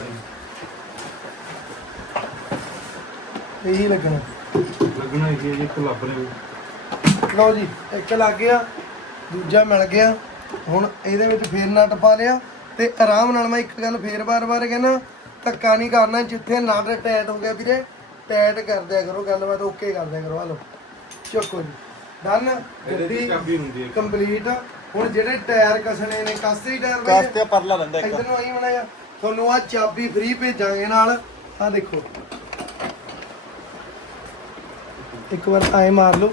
ਇਹੀ ਲੱਗਣਾ। ਲੱਗਣਾ ਹੀ ਹੈ ਇੱਕ ਲੱਭ ਰਿਹਾ। ਲਓ ਜੀ ਇੱਕ ਲੱਗ ਗਿਆ ਦੂਜਾ ਮਿਲ ਗਿਆ। ਹੁਣ ਇਹਦੇ ਵਿੱਚ ਫੇਰ ਨਟ ਪਾ ਲਿਆ ਤੇ ਆਰਾਮ ਨਾਲ ਮੈਂ ਇੱਕ ਗੱਲ ਫੇਰ ਬਾਰ-ਬਾਰ ਕਹਿੰਦਾ ਧੱਕਾ ਨਹੀਂ ਕਰਨਾ ਜਿੱਥੇ ਨਟ ਟਾਈਟ ਹੋ ਗਿਆ ਵੀਰੇ ਟਾਈਟ ਕਰ ਦਿਆ ਕਰੋ ਗੱਲਬਾਤ ਓਕੇ ਕਰ ਦਿਆ ਕਰੋ ਹਲੋ ਚੱਕੋ ਜੀ। ਡਨ ਗੱਡੀ ਚ ਚਾਬੀ ਹੁੰਦੀ ਹੈ। ਕੰਪਲੀਟ ਹੁਣ ਜਿਹੜੇ ਟਾਇਰ ਕਸਣੇ ਨੇ ਕਾਸੀ ਟਾਇਰ ਕਾਸ ਤੇ ਪਰਲਾ ਲੈਂਦਾ ਇੱਕ। ਇਧਰ ਨੂੰ ਆਈ ਬਣਾਇਆ। ਤੁਹਾਨੂੰ ਆ ਚਾਬੀ ਫ੍ਰੀ ਭੇਜਾਂਗੇ ਨਾਲ। ਆ ਦੇਖੋ। ਇੱਕ ਵਾਰ ਆਏ ਮਾਰ ਲਓ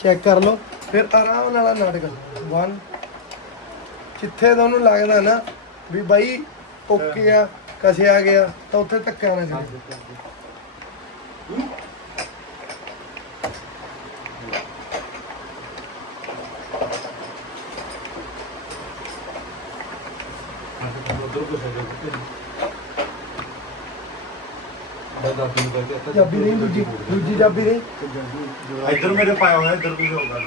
ਚੈੱਕ ਕਰ ਲਓ, ਫਿਰ ਆਰਾਮ ਨਾਲ ਆਹ ਨਟ 1 ਜਿੱਥੇ ਤੁਹਾਨੂੰ ਲੱਗਦਾ ਨਾ ਵੀ ਬਾਈ ਓਕੇ ਆ, ਕਸਿਆ ਗਿਆ, ਤਾਂ ਉੱਥੇ ਧੱਕਾ ਨਾ ਕਰੇ ਉਧਰ ਕੁਛ ਹੈ ਬਦਾ ਚਾਬੀ ਨਹੀਂ ਦੂਜੀ ਦੂਜੀ ਚਾਬੀ ਨਹੀਂ। ਇੱਧਰ ਮੇਰੇ ਪਾਇਆ ਹੋਇਆ ਇੱਧਰ ਕੁਝ ਹੋਗਾ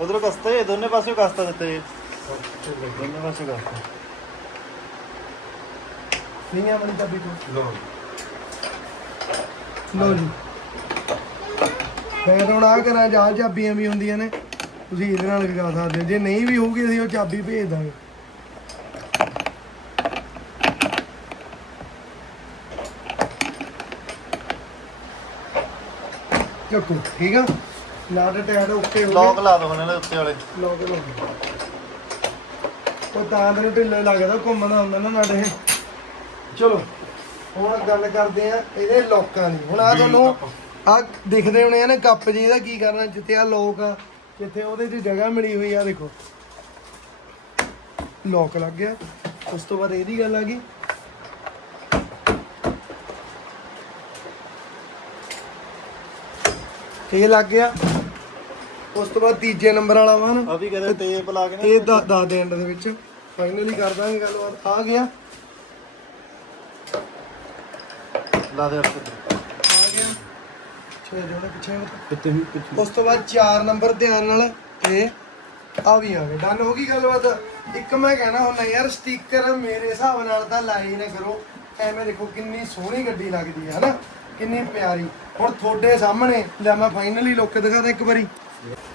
ਉਧਰੋਂ ਕਸਤੇ ਦੋਨੇ ਪਾਸੇ ਕਸਤਾ ਦਿੱਤੇ ਦੋਨੇ ਪਾਸੇ ਕਸਤਾ। ਨਹੀਂ ਆ ਵਾਲੀ ਚਾਬੀ ਤੋਂ। ਲੋ ਲਓ ਜੀ। ਫਿਰ ਹੁਣ ਆ ਕਰਾਂ ਜਾ ਚਾਬੀਆਂ ਵੀ ਹੁੰਦੀਆਂ ਨੇ ਤੁਸੀਂ ਇਹਦੇ ਨਾਲ ਲਗਾ ਸਕਦੇ ਹੋ। ਜੇ ਨਹੀਂ ਵੀ ਹੋਊਗੀ ਅਸੀਂ ਉਹ ਚਾਬੀ ਭੇਜ ਦਾਂਗੇ। ਚੱਕੋ ਠੀਕ ਆ? ਹੋ ਲੌਕ ਲਾ ਦੋ ਇਹਨਾਂ ਦੇ ਉੱਤੇ ਵਾਲੇ। ਲੋਕ ਲੋ ਉਹ ਤਾਂ ਤੈਨੂੰ ਢਿੱਲੇ ਲੱਗਦਾ ਘੁੰਮਦਾ ਹੁੰਦਾ ਨਾ ਨਾਟ ਇਹ ਚਲੋ ਹੁਣ ਗੱਲ ਕਰਦੇ ਆ ਇਹਦੇ ਲੋਕਾਂ ਦੀ। ਹੁਣ ਆ ਤੁਹਾਨੂੰ ਆ ਦਿਖਦੇ ਹੋਣੇ ਆ ਨਾ ਕੱਪ ਜੀ ਇਹਦਾ ਕੀ ਕਰਨਾ ਜਿੱਥੇ ਆ ਲੋਕ ਆ ਜਿੱਥੇ ਉਹਦੇ 'ਚ ਜਗ੍ਹਾ ਮਿਲੀ ਹੋਈ ਆ ਦੇਖੋ। ਲੋਕ ਲੱਗ ਗਿਆ। ਉਸ ਤੋਂ ਬਾਅਦ ਇਹਦੀ ਗੱਲ ਆ ਗਈ। ਇਹ ਲੱਗ ਗਿਆ। ਉਸ ਤੋਂ ਬਾਅਦ ਤੀਜੇ ਨੰਬਰ ਵਾਲਾ ਵਾ ਨਾ ਆ ਵੀ ਕਹਿੰਦੇ ਟੇਪ ਲਾ ਕੇ ਨਾ। ਇਹ ਦਾ ਦਾ ਦੇ ਐਂਡ ਦੇ ਵਿੱਚ। ਫਾਈਨਲੀ ਕਰ ਦਾਂਗੇ ਗੱਲਬਾਤ। ਆ ਗਿਆ। ਲਾ ਦੇ ਉੱਤੇ ਆ ਗਿਆ। ਛੇ ਜੋੜੇ ਪਿੱਛੇ। ਕਿੱਥੇ ਹੀ ਪਿੱਛੇ। ਉਸ ਤੋਂ ਬਾਅਦ 4 ਨੰਬਰ ਧਿਆਨ ਨਾਲ ਇਹ ਆ ਵੀ ਆ ਗਏ। ਡਨ ਹੋ ਗਈ ਗੱਲਬਾਤ। ਇੱਕ ਮੈਂ ਕਹਿਣਾ ਹੁੰਦਾ ਯਾਰ ਸਟicker ਮੇਰੇ ਹਿਸਾਬ ਨਾਲ ਤਾਂ ਲਾਈ ਨਾ ਕਰੋ। ਐਵੇਂ ਦੇਖੋ ਕਿੰਨੀ ਸੋਹਣੀ ਗੱਡੀ ਲੱਗਦੀ ਹੈ ਹਨਾ? ਕਿੰਨੀ ਪਿਆਰੀ। ਹੁਣ ਤੁਹਾਡੇ ਸਾਹਮਣੇ ਲੈ ਮੈਂ ਫਾਈਨਲੀ ਲੁੱਕ ਦਿਖਾਦਾ ਇੱਕ ਵਾਰੀ।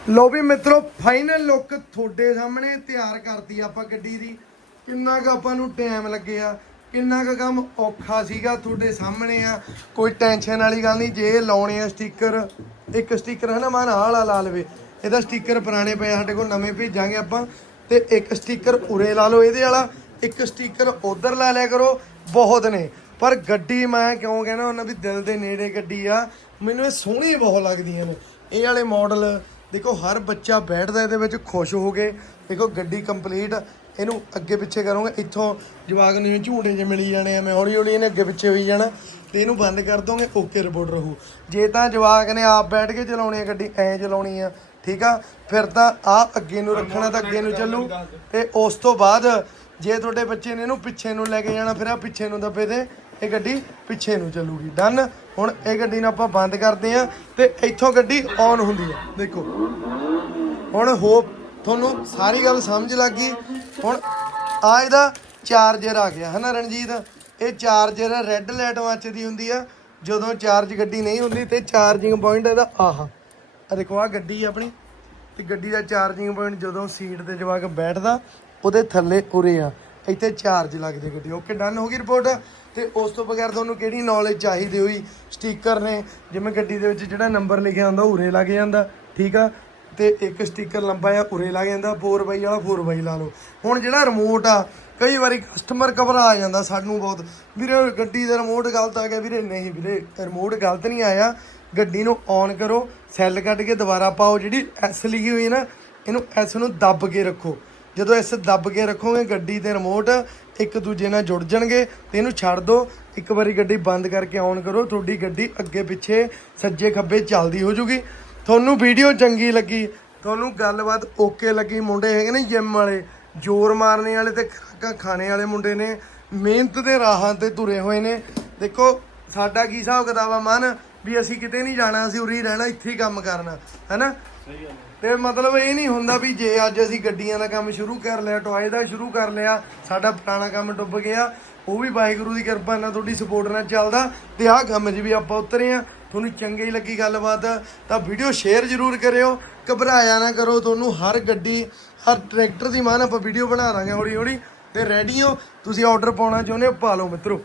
ਲੋ ਵੀ ਮਿੱਤਰੋ ਫਾਈਨਲ ਲੁੱਕ ਤੁਹਾਡੇ ਸਾਹਮਣੇ ਤਿਆਰ ਕਰਤੀ ਆਪਾਂ ਗੱਡੀ ਦੀ। ਕਿੰਨਾ ਕੁ ਆਪਾਂ ਨੂੰ ਟਾਈਮ ਲੱਗਿਆ, ਕਿੰਨਾ ਕੁ ਕੰਮ ਔਖਾ ਸੀਗਾ ਤੁਹਾਡੇ ਸਾਹਮਣੇ ਆ। ਕੋਈ ਟੈਨਸ਼ਨ ਵਾਲੀ ਗੱਲ ਨਹੀਂ, ਜੇ ਲਾਉਣੇ ਆ ਸਟicker ਇੱਕ ਸਟicker ਹੈ ਨਾ ਮਾਨ ਆਹ ਵਾਲਾ ਲਾ ਲਵੇ। ਇਹਦਾ ਸਟicker ਪੁਰਾਣੇ ਪਏ ਸਾਡੇ ਕੋਲ ਨਵੇਂ ਭੇਜਾਂਗੇ ਆਪਾਂ। ਤੇ ਇੱਕ ਸਟicker ਉਰੇ ਲਾ ਲਓ ਇਹਦੇ ਵਾਲਾ, ਇੱਕ ਸਟicker ਉਧਰ ਲਾ ਲਿਆ ਕਰੋ, ਬਹੁਤ ਨੇ। ਪਰ ਗੱਡੀ ਮੈਂ ਕਿਉਂ ਕਹਿਣਾ, ਉਹਨਾਂ ਦੀ ਦਿਲ ਦੇ ਨੇੜੇ ਗੱਡੀ ਆ, ਮੈਨੂੰ ਇਹ ਸੋਹਣੀ ਬਹੁਤ ਲੱਗਦੀਆਂ ਨੇ। ਇਹ ਵਾਲੇ ਮਾਡਲ ਦੇਖੋ, ਹਰ ਬੱਚਾ ਬੈਠਦਾ ਇਹਦੇ ਵਿੱਚ ਖੁਸ਼ ਹੋ ਕੇ, ਦੇਖੋ, ਗੱਡੀ ਕੰਪਲੀਟ ਇਹਨੂੰ ਅੱਗੇ ਪਿੱਛੇ ਕਰੋਗੇ, ਇੱਥੋਂ ਜਵਾਕ ਨੂੰ ਜਿਵੇਂ ਝੂਟੇ ਜਿਹੇ ਮਿਲੀ ਜਾਣੇ ਆ, ਮੈਂ ਹੌਲੀ ਹੌਲੀ ਇਹਨੇ ਅੱਗੇ ਪਿੱਛੇ ਹੋਈ ਜਾਣਾ, ਤੇ ਇਹਨੂੰ ਬੰਦ ਕਰ ਦੋਗੇ ਓਕੇ ਰਿਪੋਰਟ ਰਹੂ। ਜੇ ਤਾਂ ਜਵਾਕ ਨੇ ਆਪ ਬੈਠ ਕੇ ਚਲਾਉਣੀ ਆ ਗੱਡੀ, ਐ ਚਲਾਉਣੀ ਆ, ਠੀਕ ਆ? ਫਿਰ ਤਾਂ ਆ ਅੱਗੇ ਨੂੰ ਰੱਖਣਾ ਤਾਂ ਅੱਗੇ ਨੂੰ ਚੱਲੂ, ਤੇ ਉਸ ਤੋਂ ਬਾਅਦ ਜੇ ਤੁਹਾਡੇ ਬੱਚੇ ਨੇ ਇਹਨੂੰ ਪਿੱਛੇ ਨੂੰ ਲੈ ਕੇ ਜਾਣਾ, ਫਿਰ ਆ ਪਿੱਛੇ ਨੂੰ ਦੱਬੇ ਤੇ ਇਹ ਗੱਡੀ ਪਿੱਛੇ ਨੂੰ ਚੱਲੂਗੀ। ਡਨ ਹੁਣ ਇਹ ਗੱਡੀ ਨੂੰ ਆਪਾਂ ਬੰਦ ਕਰਦੇ ਆ ਤੇ ਇੱਥੋਂ ਗੱਡੀ ਔਨ ਹੁੰਦੀ ਆ ਦੇਖੋ। ਹੁਣ ਹੋਪ ਤੁਹਾਨੂੰ ਸਾਰੀ ਗੱਲ ਸਮਝ ਲੱਗ ਗਈ। ਹੁਣ ਆ ਇਹਦਾ ਚਾਰਜਰ ਆ ਗਿਆ, ਹਨਾ ਰਣਜੀਤ? ਇਹ ਚਾਰਜਰ ਰੈੱਡ ਲਾਈਟ ਮੱਚਦੀ ਹੁੰਦੀ ਆ। ਜਦੋਂ ਚਾਰਜ ਗੱਡੀ ਨਹੀਂ ਹੁੰਦੀ ਤੇ ਚਾਰਜਿੰਗ ਪੁਆਇੰਟ ਇਹਦਾ ਆਹਾ। ਆ ਦੇਖੋ ਆ ਗੱਡੀ ਆ ਆਪਣੀ। ਤੇ ਗੱਡੀ ਦਾ ਚਾਰਜਿੰਗ ਪੁਆਇੰਟ ਜਦੋਂ ਸੀਟ ਤੇ ਕੇ ਬੈਠਦਾ, ਉਹਦੇ ਥੱਲੇ ਉਰੇ ਆ। ਇੱਥੇ ਚਾਰਜ ਲੱਗਦੀ ਗੱਡੀ। ਓਕੇ ਡਨ ਹੋ ਗਈ ਰਿਪੋਰਟ ਤੇ ਉਸ ਤੋਂ ਬਗੈਰ ਤੁਹਾਨੂੰ ਕਿਹੜੀ ਨੌਲੇਜ ਚਾਹੀਦੀ ਹੋਈ? ਸਟicker ਨੇ, ਜਿਵੇਂ ਗੱਡੀ ਦੇ ਵਿੱਚ ਜਿਹੜਾ ਨੰਬਰ ਲਿਖਿਆ ਹੁੰਦਾ, ਉਰੇ ਲੱਗ ਜਾਂਦਾ, ਠੀਕ ਆ? ਤੇ ਇੱਕ ਸਟicker ਲੰਬਾ ਆ ਉਰੇ ਲੱਗ ਜਾਂਦਾ 4x ਵਾਲਾ 4x ਲਾ ਲਓ। ਹੁਣ ਜਿਹੜਾ ਰਿਮੋਟ ਆ, ਕਈ ਵਾਰੀ ਕਸਟਮਰ ਘਬਰਾ ਜਾਂਦਾ ਸਾਨੂੰ ਬਹੁਤ। ਵੀਰੇ, ਗੱਡੀ ਦਾ ਰਿਮੋਟ ਗਲਤ ਆ ਗਿਆ ਵੀਰੇ। ਨਹੀਂ ਵੀਰੇ ਰਿਮੋਟ ਗਲਤ ਨਹੀਂ ਆਇਆ। ਗੱਡੀ ਨੂੰ ਔਨ ਕਰੋ ਸੈੱਲ ਕੱਢ ਕੇ ਦੁਬਾਰਾ ਪਾਓ। ਜਿਹੜੀ ਐਸ ਲਿਖੀ ਹੋਈ ਹੈ ਨਾ, ਇਹਨੂੰ ਐਸ ਨੂੰ ਦੱਬ ਕੇ ਰੱਖੋ। ਜਦੋਂ ਇਸ ਦੱਬ ਕੇ ਰੱਖੋਗੇ ਗੱਡੀ ਦੇ ਰਿਮੋਟ ਇੱਕ ਦੂਜੇ ਨਾਲ ਜੁੜ ਜਾਣਗੇ, ਤੇ ਇਹਨੂੰ ਛੱਡ ਦਿਓ ਇੱਕ ਵਾਰੀ ਗੱਡੀ ਬੰਦ ਕਰਕੇ ਔਨ ਕਰੋ, ਤੁਹਾਡੀ ਗੱਡੀ ਅੱਗੇ ਪਿੱਛੇ ਸੱਜੇ ਖੱਬੇ ਚੱਲਦੀ ਹੋ ਜੂਗੀ। ਤੁਹਾਨੂੰ ਵੀਡੀਓ ਚੰਗੀ ਲੱਗੀ, ਤੁਹਾਨੂੰ ਗੱਲਬਾਤ ਓਕੇ ਲੱਗੀ, ਮੁੰਡੇ ਹੈਗੇ ਨੇ ਜਿਮ ਵਾਲੇ, ਜ਼ੋਰ ਮਾਰਨੇ ਵਾਲੇ ਤੇ ਖਰਾਕਾਂ ਖਾਣੇ ਵਾਲੇ ਮੁੰਡੇ ਨੇ, ਮਿਹਨਤ ਦੇ ਰਾਹਾਂ ਤੇ ਤੁਰੇ ਹੋਏ ਨੇ। ਦੇਖੋ, ਸਾਡਾ ਕੀ ਹਿਸਾਬ ਕਿਤਾਬ ਆ ਮਨ, ਵੀ ਅਸੀਂ ਕਿਤੇ ਨਹੀਂ ਜਾਣਾ, ਅਸੀਂ ਉਰੀ ਰਹਿਣਾ, ਇੱਥੇ ਹੀ ਕੰਮ ਕਰਨਾ, ਹੈਨਾ? ਤੇ ਮਤਲਬ ਇਹ ਨਹੀਂ ਹੁੰਦਾ ਵੀ ਜੇ ਅੱਜ ਅਸੀਂ ਗੱਡੀਆਂ ਦਾ ਕੰਮ ਸ਼ੁਰੂ ਕਰ ਲਿਆ, ਟੋਏ ਦਾ ਸ਼ੁਰੂ ਕਰ ਲਿਆ, ਸਾਡਾ ਪੁਰਾਣਾ ਕੰਮ ਡੁੱਬ ਗਿਆ, ਉਹ ਵੀ ਵਾਹਿਗੁਰੂ ਦੀ ਕਿਰਪਾ ਨਾਲ ਤੁਹਾਡੀ ਸਪੋਰਟ ਨਾਲ ਚੱਲਦਾ ਤੇ ਆਹ ਕੰਮ 'ਚ ਵੀ ਆਪਾਂ ਉਤਰੇ ਆ ਤੁਹਾਨੂੰ ਚੰਗੀ ਲੱਗੀ ਗੱਲਬਾਤ, ਤਾਂ ਵੀਡੀਓ ਸ਼ੇਅਰ ਜ਼ਰੂਰ ਕਰਿਓ, ਘਬਰਾਇਆ ਨਾ ਕਰੋ, ਤੁਹਾਨੂੰ ਹਰ ਗੱਡੀ, ਹਰ ਟਰੈਕਟਰ ਦੀ ਮਾਨ ਆਪਾਂ ਵੀਡੀਓ ਬਣਾ ਦਾਂਗੇ ਹੌਲੀ ਹੌਲੀ ਤੇ ਰੈਡੀ ਹੋ, ਤੁਸੀਂ ਆਰਡਰ ਪਾਉਣਾ ਚਾਹੁੰਦੇ ਹੋ, ਪਾ ਲਓ ਮਿੱਤਰੋ।